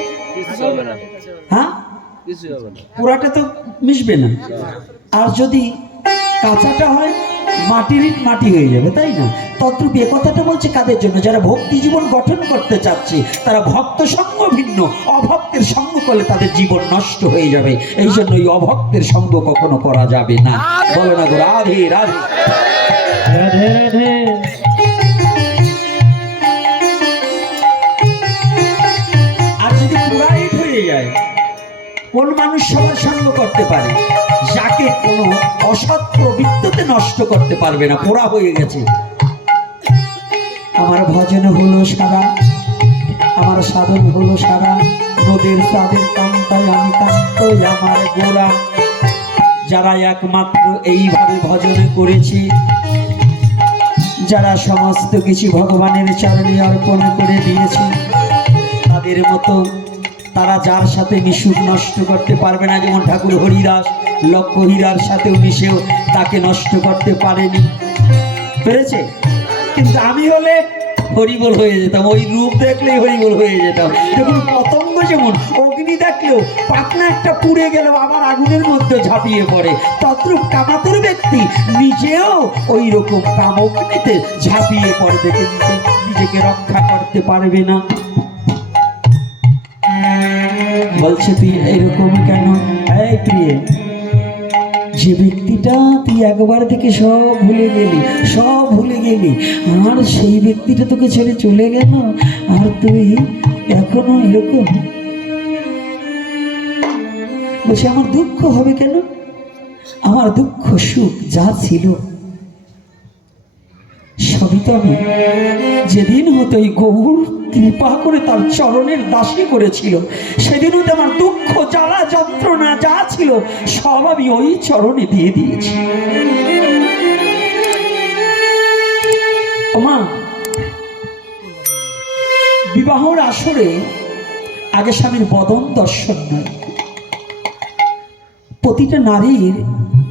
হ্যাঁ, পোড়াটা তো মিশবে না। আর যদি কাঁচাটা হয়, মাটির ইট মাটি হয়ে যাবে, তাই না? তদ্রূপ এ কথাটা বলছে কাদের জন্য? যারা ভক্তি জীবন গঠন করতে চাচ্ছে, তারা ভক্ত সঙ্গ ভিন্ন, অভক্তের সঙ্গ করলে তাদের জীবন নষ্ট হয়ে যাবে। এই জন্য এই অভক্তের সঙ্গ কখনো করা যাবে না। বলো না গো রাধে রাধে? রাধে রাধে। আর যদি পুরা ইট হয়ে যায়, কোন মানুষ সবার সঙ্গ করতে পারে? যাকে কোনো অসৎ প্রবৃত্তিতে নষ্ট করতে পারবে না, পোড়া হয়ে গেছে। আমার ভজন হলো সারা, আমার সাধন হলো সারা, নদীর তাদের কান্তায় আমি কান্তই আমার গোড়া। যারা একমাত্র এইভাবে ভজন করেছে, যারা সমস্ত কিছু ভগবানের চরণে অর্পণ করে দিয়েছে, তাদের মতো তারা যার সাথে মিশুক নষ্ট করতে পারবে না। যেমন ঠাকুর হরিদাস লক্ষ হীরার সাথেও মিশেও তাকে নষ্ট করতে পারেনি, পেরেছে? কিন্তু আমি হলে হরিবোল হয়ে যেতাম, ওই রূপ দেখলেই হরিবোল হয়ে যেতাম। দেখুন পতঙ্গ যেমন অগ্নি দেখলেও পাখনা একটা পুড়ে গেলেও আবার আগুনের মধ্যে ঝাঁপিয়ে পড়ে, তদ্রূপ কামাতুর ব্যক্তি নিজেও ওই রকম কামগ্নিতে ঝাঁপিয়ে পড়বে, কিন্তু নিজেকে রক্ষা করতে পারবে না। বলছে তুই এরকম কেন? এই প্রিয়ে, যে ব্যক্তিটা তুই একবার থেকে সব ভুলে গেলি, সব ভুলে গেলি, আর সেই ব্যক্তিটা তোকে ছেড়ে চলে গেল, আর তুই এখনো এরকম। বলছে আমার দুঃখ হবে কেন? আমার দুঃখ সুখ যা ছিল সবই তো আমি যেদিন হতো এই গৌর কৃপা করে তার চরণের দাসী করেছিল, সেদিন হতে আমার দুঃখ জ্বালা যন্ত্রণা যা ছিল সব আমি ওই চরণে দিয়ে দিয়েছি। মা, বিবাহর আসরে আগে স্বামীর বদন দর্শন নয়, প্রতিটা নারীর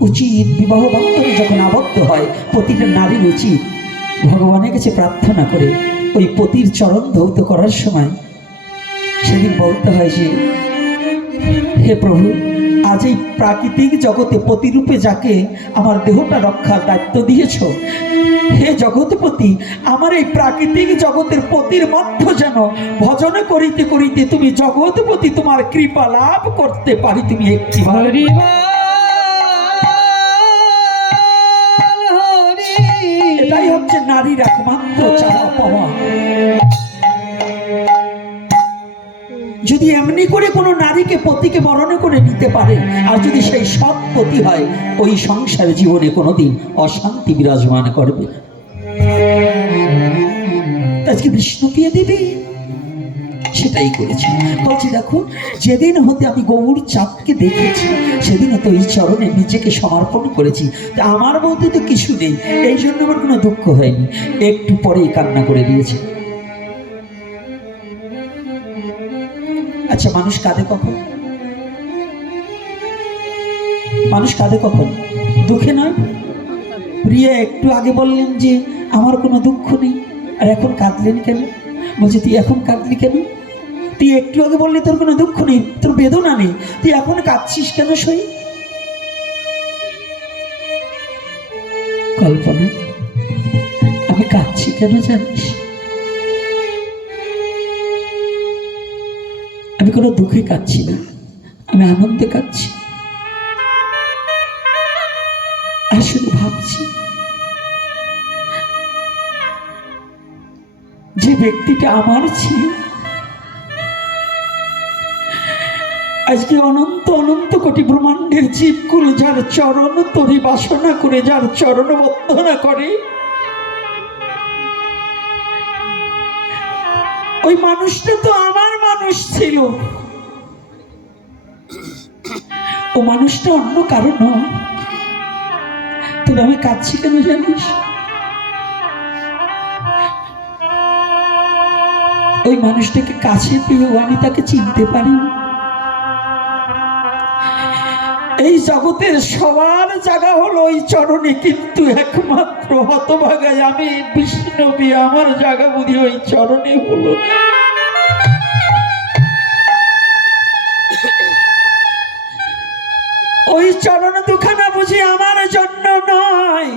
উচিত বিবাহ বন্ধনে যখন আবদ্ধ হয় প্রতিটা নারীর উচিত ভগবানের কাছে প্রার্থনা করে ওই পতির চরণ ধৌত করার সময় সেদিন বলতে হয় যে, হে প্রভু, আজ এই প্রাকৃতিক জগতে পতিরূপে যাকে আমার দেহটা রক্ষার দায়িত্ব দিয়েছ, হে জগৎপতি, আমার এই প্রাকৃতিক জগতের পতির মধ্য যেন ভজন করিতে করিতে তুমি জগৎপতি তোমার কৃপা লাভ করতে পারি। তুমি একটি এটাই হচ্ছে নারীর একমাত্র চাওয়া পাওয়া। যদি এমনি করে কোনো নারীকে পতিকে বরণ করে নিতে পারে, আর যদি সেই সৎ পতি হয়, ওই সংসার জীবনে কোনোদিন অশান্তি বিরাজমান করবে। আজকে বিষ্ণুপ্রিয়া দেবী সেটাই করেছে। বলছি দেখো, যেদিন হতে আমি গৌর চাঁদকে দেখেছি সেদিন হতে ওই চরণে নিজেকে সমর্পণ করেছি। তা আমার বলতে তো কিছু নেই, এই জন্য আমার কোনো দুঃখ হয়নি। একটু পরেই কান্না করে দিয়েছে। আচ্ছা, মানুষ কাঁদে কখন? মানুষ কাঁদে কখন? দুঃখে নয়। প্রিয়া একটু আগে বললেন যে আমার কোনো দুঃখ নেই, আর এখন কাঁদলেন কেন? বলছে তুই এখন কাঁদলি কেন? তুই একটু আগে বললি তোর কোনো দুঃখ নেই, তোর বেদনা নেই, তুই এখন কাঁদছিস কেন? সই কল্পনা, আমি কাঁদছি কেন জানিস? আমি কোনো দুঃখে কাঁদছি না, আমি আনন্দে কাঁদছি। আর শুধু ভাবছি, যে ব্যক্তিটা আমার ছিল আজকে অনন্ত অনন্ত কোটি ব্রহ্মাণ্ডের জীবকুল যার চরণ তরি বাসনা করে, যার চরণ বন্দনা করে, ওই মানুষটা তো আমার মানুষ ছিল। ও মানুষটা অন্য কারো নয়। তবে আমি কাঁদছি কেন জানিস? ওই মানুষটাকে কাছে পেয়েও আমি তাকে চিনতে পারিনি। এই জগতের সবার জায়গা হলো ওই চরণে, কিন্তু একমাত্র হতভাগায় আমি বিষ্ণবী, আমার জায়গা বুঝি ওই চরণে হলো। ওই চরণ দুখানা বুঝি আমার জন্য নয়।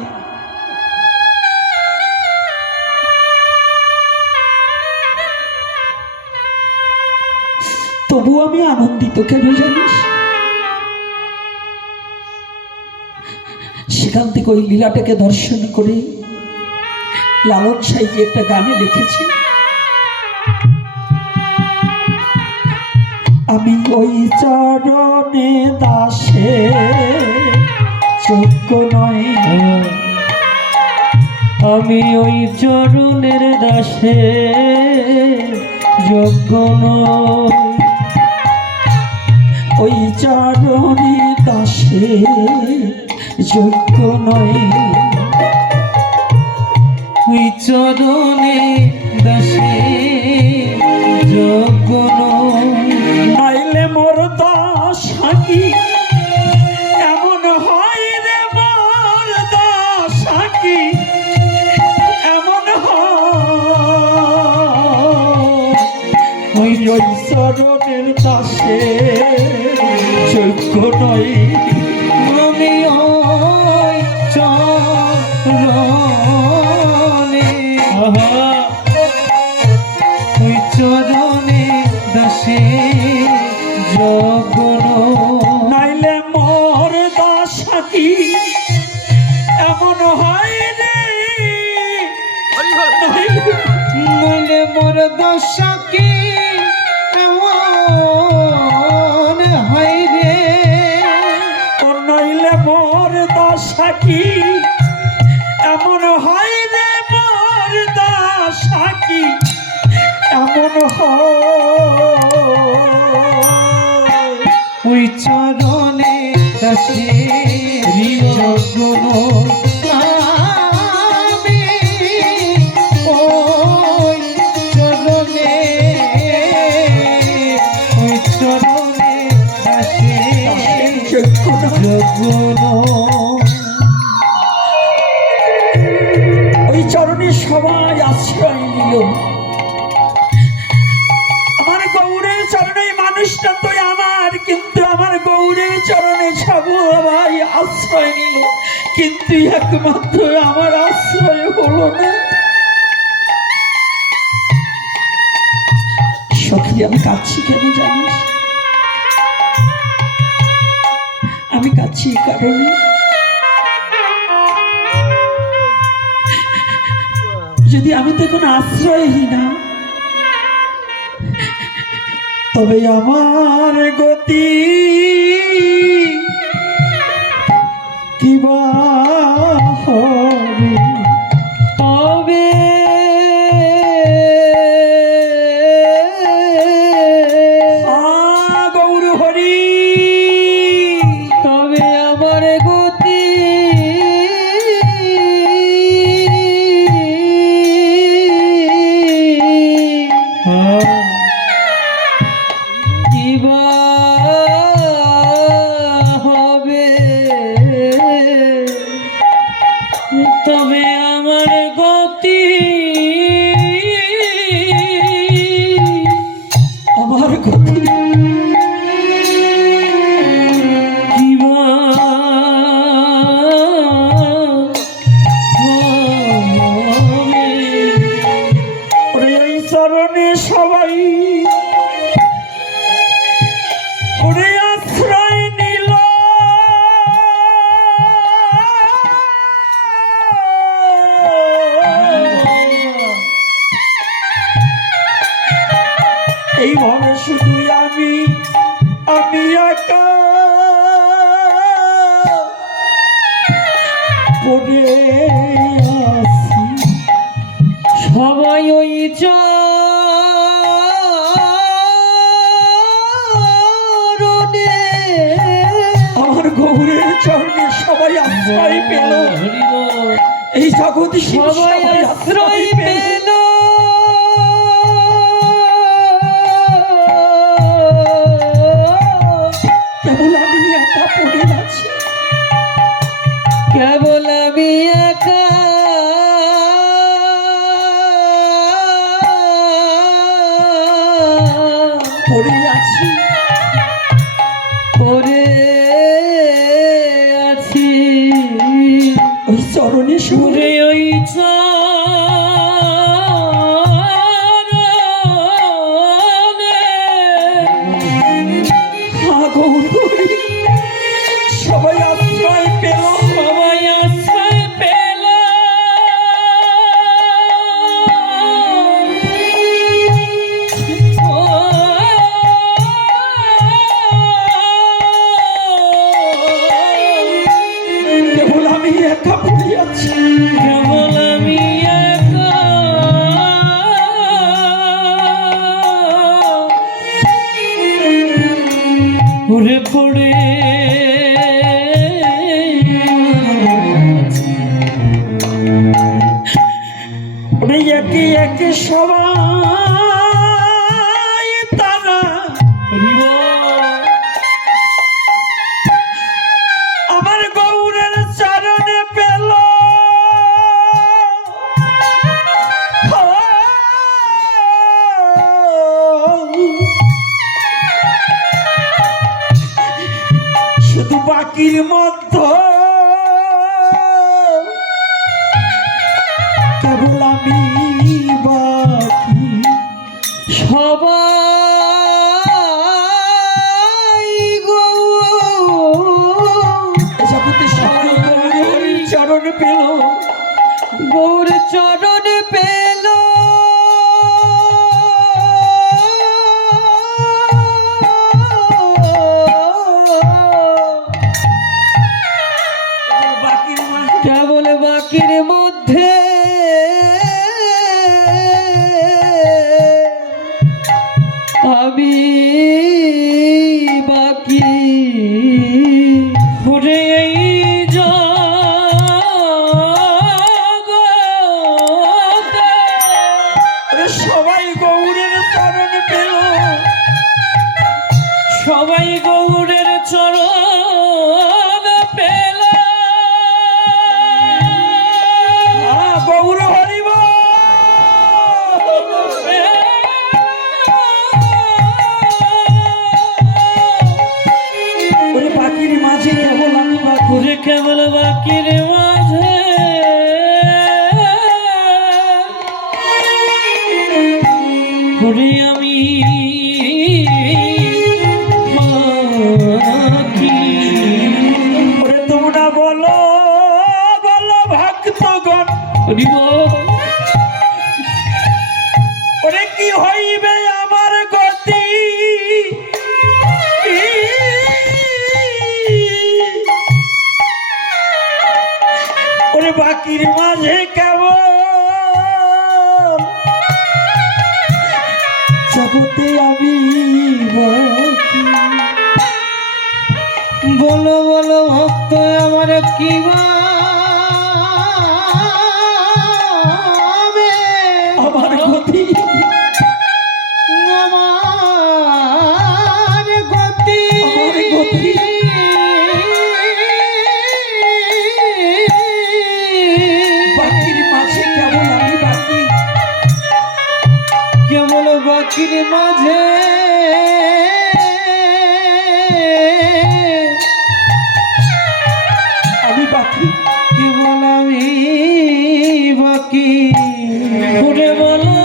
তবু আমি আনন্দিত কেন জানিস? সেখান থেকে ওই লীলাটাকে দর্শন করে লালন সাইজি একটা গানে লিখেছি, আমি ওই চরণে দাসে যোগ্য নয়, আমি ওই চরণের দাসে যোগ্য নই, ওই চরণে দাসে যোগ্য নয়, ওই চরণে দাসে যোগ্য নই, নাইলে মোর দশা কি এমন হয় রে, মোর দশা কি এমন হয়, ওই চরণের দাসে যোগ্য নয়, আমি ওই চরণে ওই চরণে দাসে যোগ্য নই, নাইলে মোর দশা কি এমন হয় রে, নইলে মোর দশা কি এমন হয় রে, নইলে মোর দশা কি এমন হয় রে, মোর দশা কি এমন হয়, ওই চরণে দাসে যোগ্য নই, আমি ওই চরণে সবাই আশ্রয় নিল। আমার গৌরের চরণে, মানুষটা তো আমার, কিন্তু আমার গৌরের চরণে সবাই আশ্রয় নিল, কিন্তু একমাত্র আমার আশ্রয় হলো না। সখী, আমি কাঁদছি কেন জানিস? আমি কাঁদছি এই কারণে, যদি আমি তো কোনো আশ্রয়হীনা, তবে আমার গতি কিবা হবে? তবে গৌর হরি, তবে আমার গতি কিবা হবে? তবে আমার গতি আমার গতি কিবা হবে? ওরে এই চরণে সবাই ওরে আশ্রয় নিল, এইভাবে শুধু আমি একা পড়ে আছি। সবাই ওই আমার গৌরের চরণে সবাই আশ্রয় পেল, এই জগতে সবাই আশ্রয় পেল। কেবল আমি একা পড়ে আছি, কেবল আমি একা পড়ে আছি। পড়ে আছি ওই চরণে সুরে সুরে ওই গৌর হরি, সবাই আশ্রয় পেল, সবাই আশ্রয় পেল। কেবল আমি একা পড়ে আছি। কেবল আমি একা উড়ে পড়ে ওরে একে একে সবাই তারা আমার গৌরের চরণে পেল, শুধু বাকির মধ্যে কেবল আমি বাকি। সবাই গো এ জগতে সবাই গৌরের চরণ পেল, গৌর চরণ পেল। বাকির কেবল বাকির মধ্যে আমি বাকি ঘুরে এই জগতে ভক্তগণ, ওরে কি হইবে আমার গতি, ওরে বাকির মাঝে কেমন জগতে আমি বাকি। বলো বলো ভক্ত আমার কি আমার গতি, আমার গতি, আমার গতি। বাকির মাঝে কেমন আমি বাকি, কেবল বাকির মাঝে আমি বাকি, কেবল আমি বাকি। ঘুরে বলো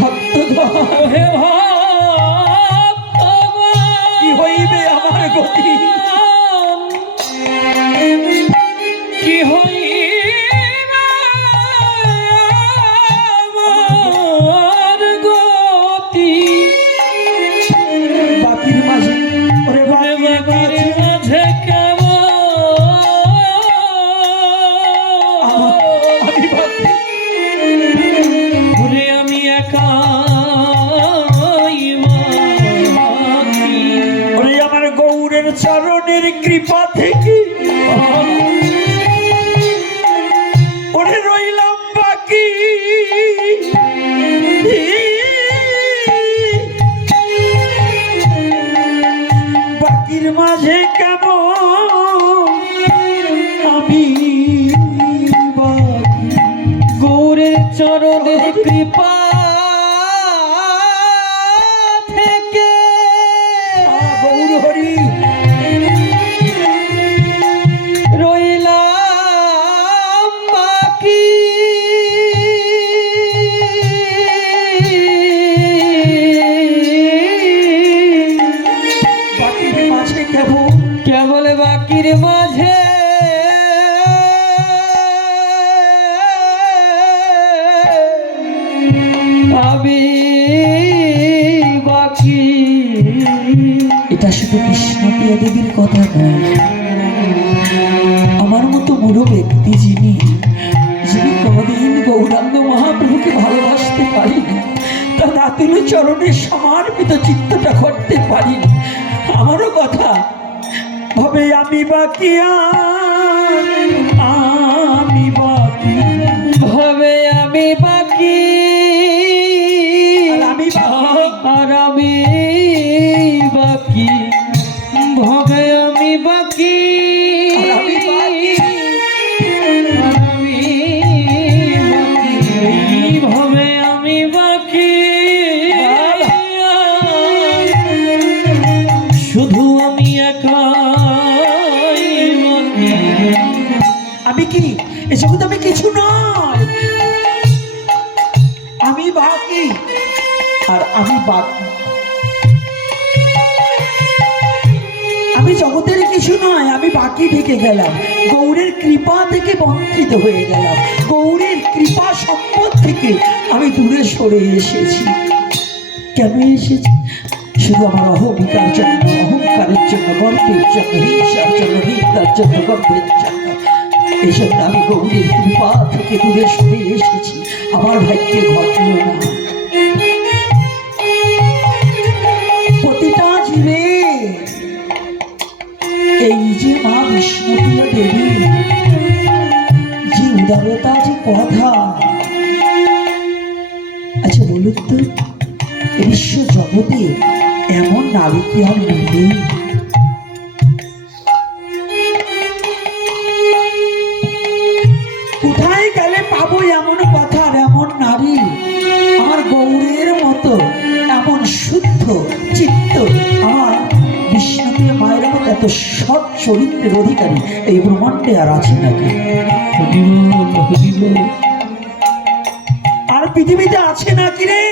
ভক্তগণ, হে ভক্ত কি হইবে আমার গতি, কি হইবে আমার গতি। বাকির মাঝে, ওরে বাকির মাঝে মাঝে আমি বাকি, ঘুরে আমি একাই বাকি। ওরে আমার গৌরের চরণের কৃপা থেকে ওরে রইলাম বাকি। বাকির মাঝে কেমন আমি বাকি, গৌরের চরণের কৃপা থেকে গৌর হরি রইলাম বাকি। বাকির মাঝে কেমন কেবল বাকির মাঝে আমি বাকি। এটা শুধু কৃষ্ণপ্রিয়া দেবীর কথা নয়, আমার মতো বুড়ো ব্যক্তি যিনি যিনি কোনদিন গৌরাঙ্গ মহাপ্রভুকে ভালোবাসতে পারিনি, তার রাতুল চরণে সমর্পিত চিত্তটা করতে পারিনি, আমারও কথা ভাবে আমি বাকি, আমি বাকি, হবে আমি বাকি, আর আমি বাকি, আর আমি বাকি। ভবে আমি বাকি, আর আমি বাকি। আর আমি বাকি। ভবে আমি বাকি, শুধু আমি একাই বাকি। আমি কি এ জগতে আমি কিছু নয়, আমি বাকি, আর আমি বাকি, আমি জগতের কিছু নয়, আমি বাকি থেকে গেলাম, গৌরের কৃপা থেকে বঞ্চিত হয়ে গেলাম, গৌরের কৃপা সম্পদ থেকে আমি দূরে সরে এসেছি। কেন এসেছি? শুধু আমার অহমিকার জন্য, অহংকারের জন্য, গর্বের জন্য, হিংসার জন্য, নিন্দার জন্য, গর্বের জন্য। এই জন্য আমি গৌরের কৃপা থেকে দূরে সরে এসেছি, আমার ভাগ্যে ঘটল না। প্রতিটা জীবে এই যে মা বিষ্ণুপ্রিয়া দেবী যে উদারতা, যে কথা, আচ্ছা বলুন তো বিশ্ব জগতে এমন নারী কি আর নেই? কোথায় গেলে পাবো এমন কথা আর এমন নারী আমার গৌরের মতো, এমন শুদ্ধ চিত্ত আমার বিষ্ণুপ্রিয়া মায়ের মতো এত সৎ চরিত্রের অধিকারী এই ব্রহ্মাণ্ডে আর আছে নাকি? আর পৃথিবীতে আছে নাকি রে?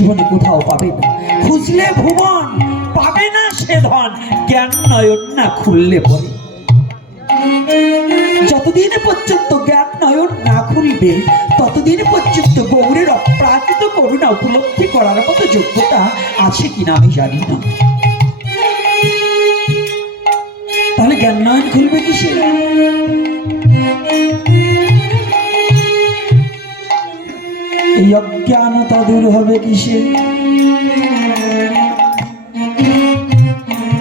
জীবনে কোথাও পাবে না। খুঁজলে ভুবন পাবে না সে ধন, জ্ঞান নয়ন না খুললে পরে। যতদিন পর্যন্ত জ্ঞান নয়ন না খুলবে ততদিন পর্যন্ত গৌরের অপ্রাকৃত করুণা উপলব্ধি করার মতো যোগ্যতা আছে কিনা আমি জানি না। তাহলে জ্ঞান নয়ন খুলবে কিসে? এই অজ্ঞানতা দূর হবে কিসে?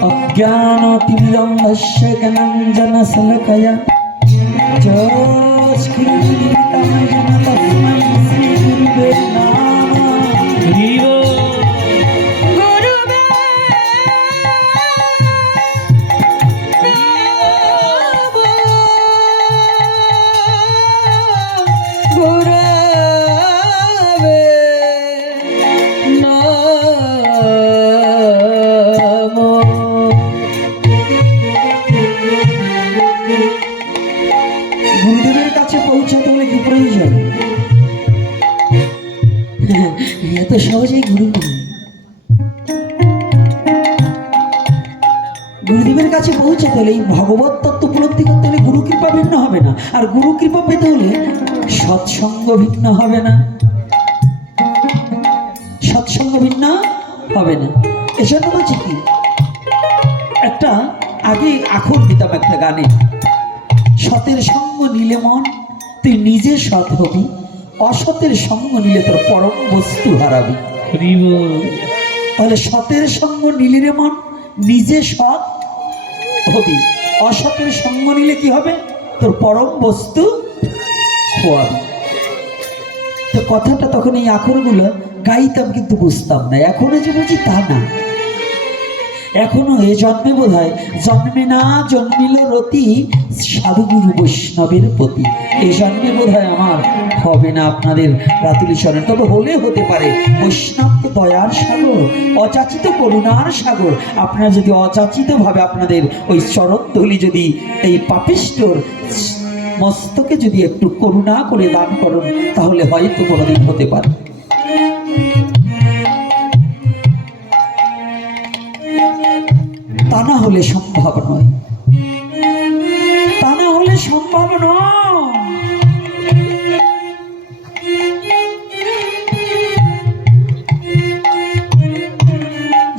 অজ্ঞানতিমিরন্ধস্য জ্ঞানাঞ্জনশলাকয়া চক্ষুरुन्मीलितं तस्मै श्रीगुरुवे नमः। গুরুদেবের কাছে পৌঁছাতে হলে কি প্রয়োজন? এত সহজেই গুরু নয়। গুরুদেবের কাছে পৌঁছাতে হলে এই ভগবত তত্ত্ব উপলব্ধি করতে হলে গুরু কৃপা ভিন্ন হবে না, আর গুরু কৃপা পেতে হলে সৎসঙ্গ ভিন্ন হবে না, সৎসঙ্গ ভিন্ন হবে না। এজন্য বলছি কি, একটা আগে আখর দিতাম একটা গানে, সতের সঙ্গ নিলে মন তুই নিজে সৎ হবি, অসতের সঙ্গ নিলে তোর পরম বস্তু হারাবি। তাহলে সতের সঙ্গ নিলে রে মন নিজে সৎ হবি, অসতের সঙ্গ নিলে কি হবে? তোর পরম বস্তু খোয়াবি। তো কথাটা তখন এই আখরগুলো গাইতাম কিন্তু বুঝতাম না, এখনো যে বুঝি তা না। এখনো এ জন্মে বোধ হয় জন্মে না জন্মিল রতি সাধুগুরু বৈষ্ণবের প্রতি। এই জন্মে বোধ হয় আমার হবে না আপনাদের রাতুলি চরণ, তবে হলে হতে পারে। বৈষ্ণব তো দয়ার সাগর, অযাচিত করুণার সাগর। আপনারা যদি অযাচিত ভাবে আপনাদের ওই চরণধূলি যদি এই পাপিষ্ঠর মস্তকে যদি একটু করুণা করে দান করেন, তাহলে হয়তো কোনোদিন হতে পারে। তা না হলে সম্ভব নয়, তা না হলে সম্ভব নয়।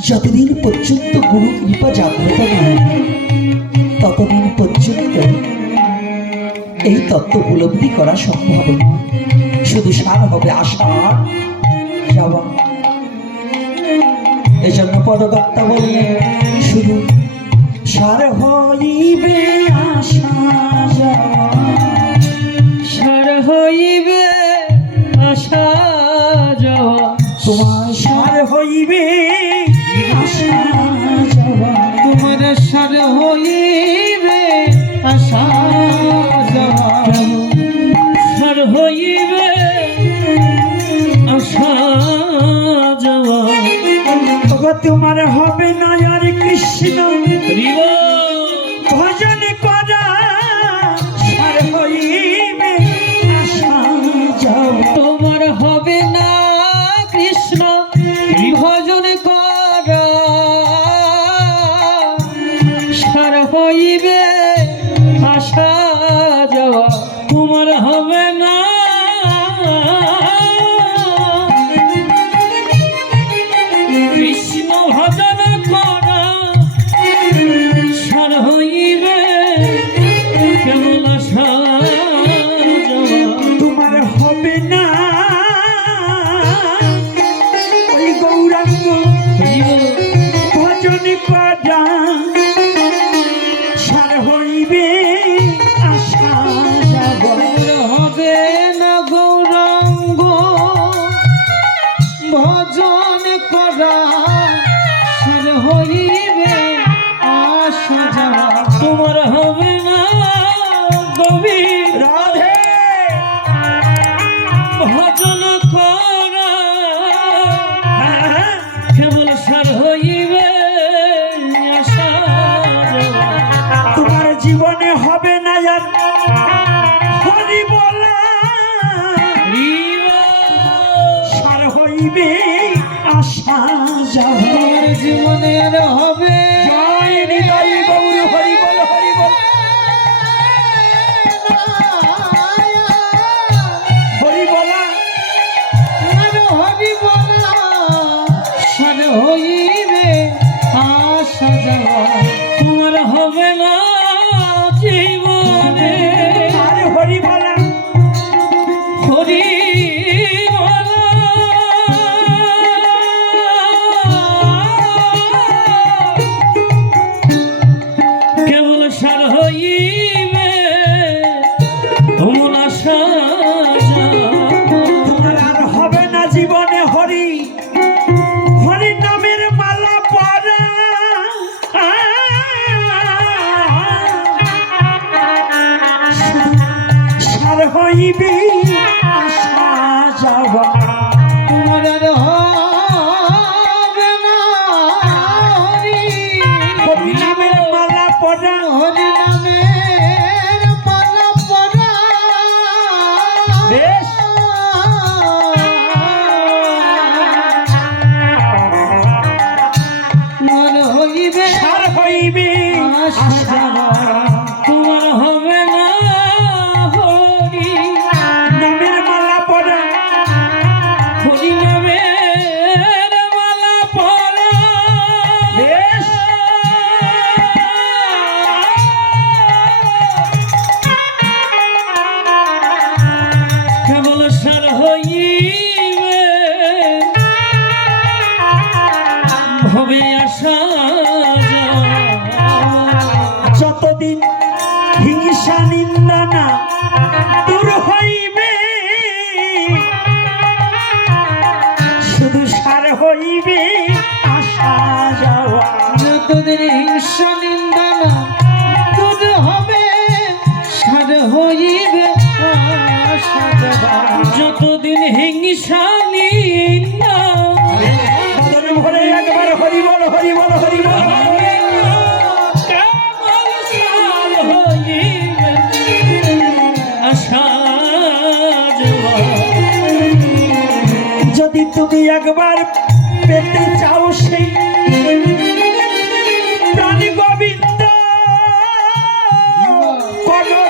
যতদিন পর্যন্ত গুরু কৃপা জাগ্রত নয় ততদিন পর্যন্ত এই তত্ত্ব উপলব্ধি করা সম্ভব নয়। শুধু সার হবে আশা যাওয়া। এই জন্য পদকর্তা বললেন শুধু সার হইবে আশা যাওয়া, সার হইবে আশা যাওয়া, তোমার সার হইবে আশা যাওয়া, তোমার সার হইবে আশা যাওয়া, সার হইবে আশা যাওয়া। তোমার হবে না আর কৃষ্ণ ভজন করা, সার হইবে আশা যাওয়া। তোমার হবে না কৃষ্ণ ভজন করা, সার হইবে আশা যাওয়া। তোমার হবে না কৃষ্ণ ভজন করা, সার হইবে কেবল আশা যাওয়া। তোমার হবে না ওই গৌরাঙ্গ ভজন করা, সার হইবে আশা যাওয়া। হবে না গৌরাঙ্গ ভজন করা, সার হইবে আশা যাওয়া। তোমার হবে না গভীর রাধে ভজন করা, কেবল সার হইবে আশা যাওয়া। তোমার জীবনে হবে না আর হরি বলা, সার হইবে যাব আমার জীবনে আর হবে জয় নিতাই গৌর হরি বল হরি বল হরি বলা আর হবি বলা সার হইবে আসা যাওয়া তোমার হবে না জীবনে আরে হরি বলা হরি কেবল সার হইবে ভ্রমণ আসা তোমার আর হবে না জীবনে হরি হরি নামের মালা পরা সার হইবি আসা যাওয়া তোমার আর হবে না হরি হরি নামের মালা পরা হরি নামের মালা পরা বেশ মন হইবে সার হইবি আসা আসা যাওয়া তোমার হবে না হরি নামের মালা পরা হরি নামের মালা পরা বেশ কেবল সার হইবে হবে আসা যতদিন হিংসা নিন্দা না দূর হইবে শুধু সার হইবে আসা যাওয়া যতদিন হিংসা নিন্দা না দূর হবে সার হইবে আসা যাওয়া যতদিন হিংসা নিন্দা বদন ভরে একবার হরি বল হরি বল হরি বল কেবল সার হইবে আসা যাওয়া যদি তুমি একবার পেতে চাও সেই প্রাণ গোবিন্দ করো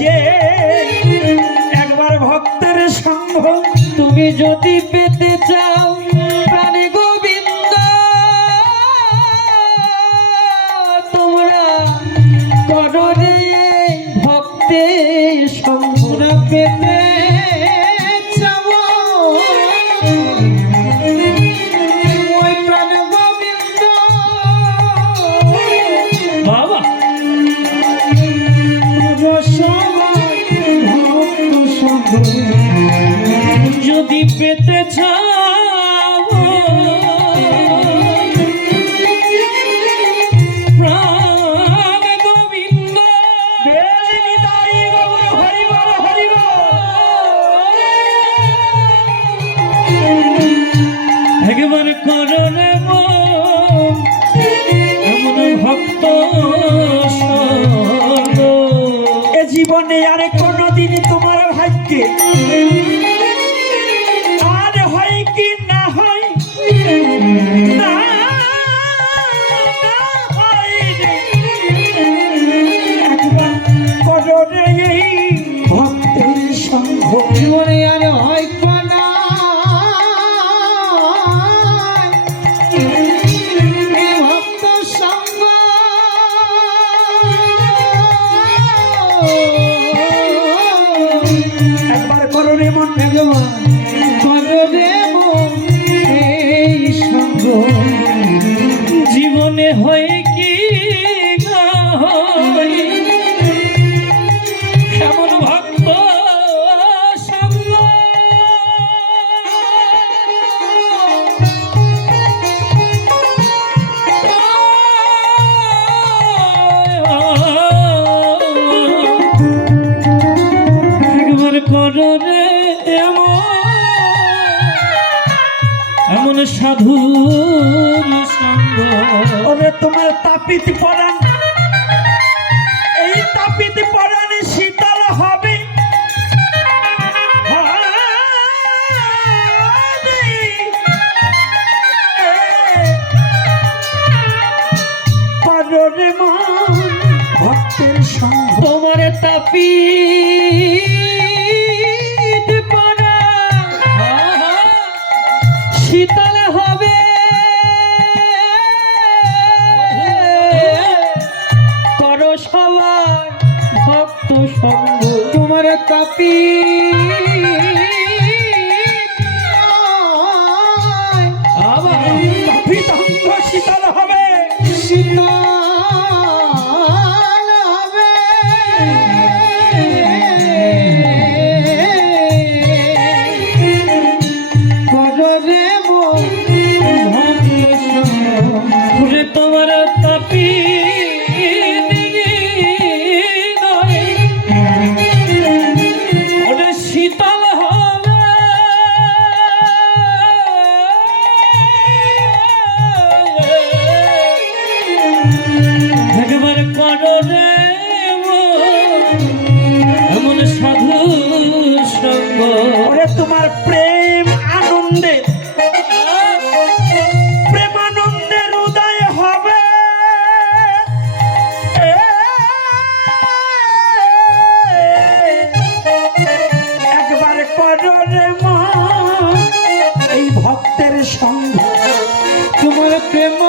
যে একবার ভক্তের সঙ্গ তুমি যদি পেতে চাও প্রাণী গোবিন্দ তোমরা করো রে ভক্তের সঙ্গরা পেতে চাও ওই প্রাণ গোবিন্দ বাবা সবাই ভক্ত সঙ্গ যদি পেতে চাও প্রাণ গোবিন্দ নিতাই গৌর হরি বল হরি বল একবার করো রে মন এমন ভক্ত সঙ্গ এ জীবনে আর কোনোদিন তোমার ভাগ্যে আর হয় কি না হয় না হয় রে। একবার করো রে এই ভক্তের সঙ্গ জীবনে আর হয় পানা এই ভক্ত সঙ্গ একবার করো রে মন ভগবান করো রে মন এই সঙ্গ জীবনে হয় কি না হয় এমন ভক্ত সঙ্গ একবার করো রে এমন সাধুর সঙ্গ ওরে তোমার তাপিত পরাণ এই তাপিত পরাণ শীতল হবে রে মন ভক্তের সঙ্গ। তোমার তাপি শীতল হবে করো সবার ভক্ত সঙ্গ। তোমার তাপি আবার তাপিতাঙ্গ শীতল হবে, শীতল হবে করো রে মন ভক্ত সঙ্গ। ওরে তোমার তাপি ওরে শীতল হবে একবার করো রে এমন সাধু সঙ্গ। ওরে তোমার প্রেম আনন্দে প্রেমানন্দের উদয় হবে, একবার করো রে মন এই ভক্তের সঙ্গ। তোমার প্রেম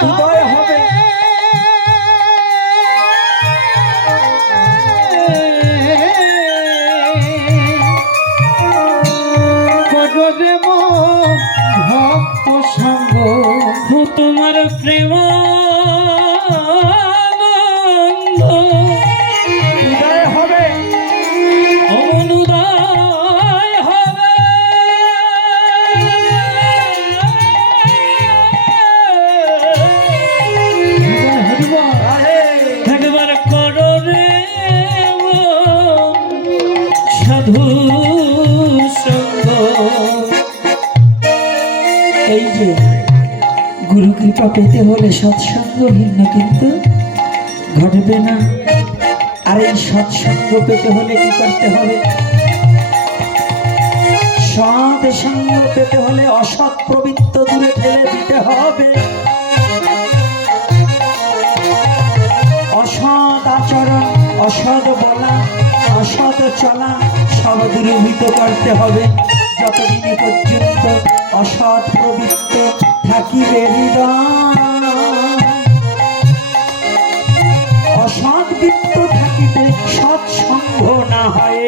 উদয় হবে ভক্ত সঙ্গ। তোমার প্রেম উদয় হবে, অনুদয় হবে একবার করো রে সাধু সঙ্গ। এই যে গুরু কৃপা পেতে হলে সৎসঙ্গ ভিন্ন কিন্তু ঘটবে না। আর এই সৎসঙ্গ পেতে হলে কি করতে হবে? সৎ সঙ্গ পেতে হলে অসৎ প্রবৃত্ত দূরে ঠেলে দিতে হবে, অসৎ আচরণ, অসৎ বলা, অসৎ চলা সব দূরীভূত করতে হবে। যতদিন পর্যন্ত অসৎ প্রবৃত্ত থাকিবে হৃদয়, অসৎ বৃত্ত থাকিতে সৎসঙ্গ না হয়।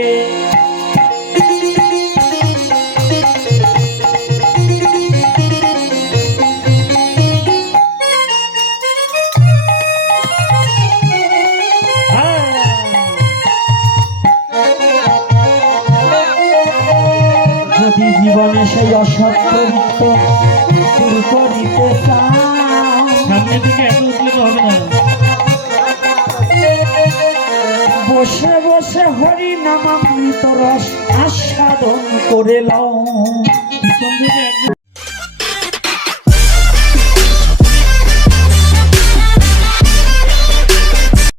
যদি জীবনে সেই অসৎ প্রবৃত্ত দূর করিতে চাও, সামনে থেকে এত উঠলে তো হবে না। বসে বসে হরি নামামৃত রস আস্বাদন করে লও। পিছন থেকে একজন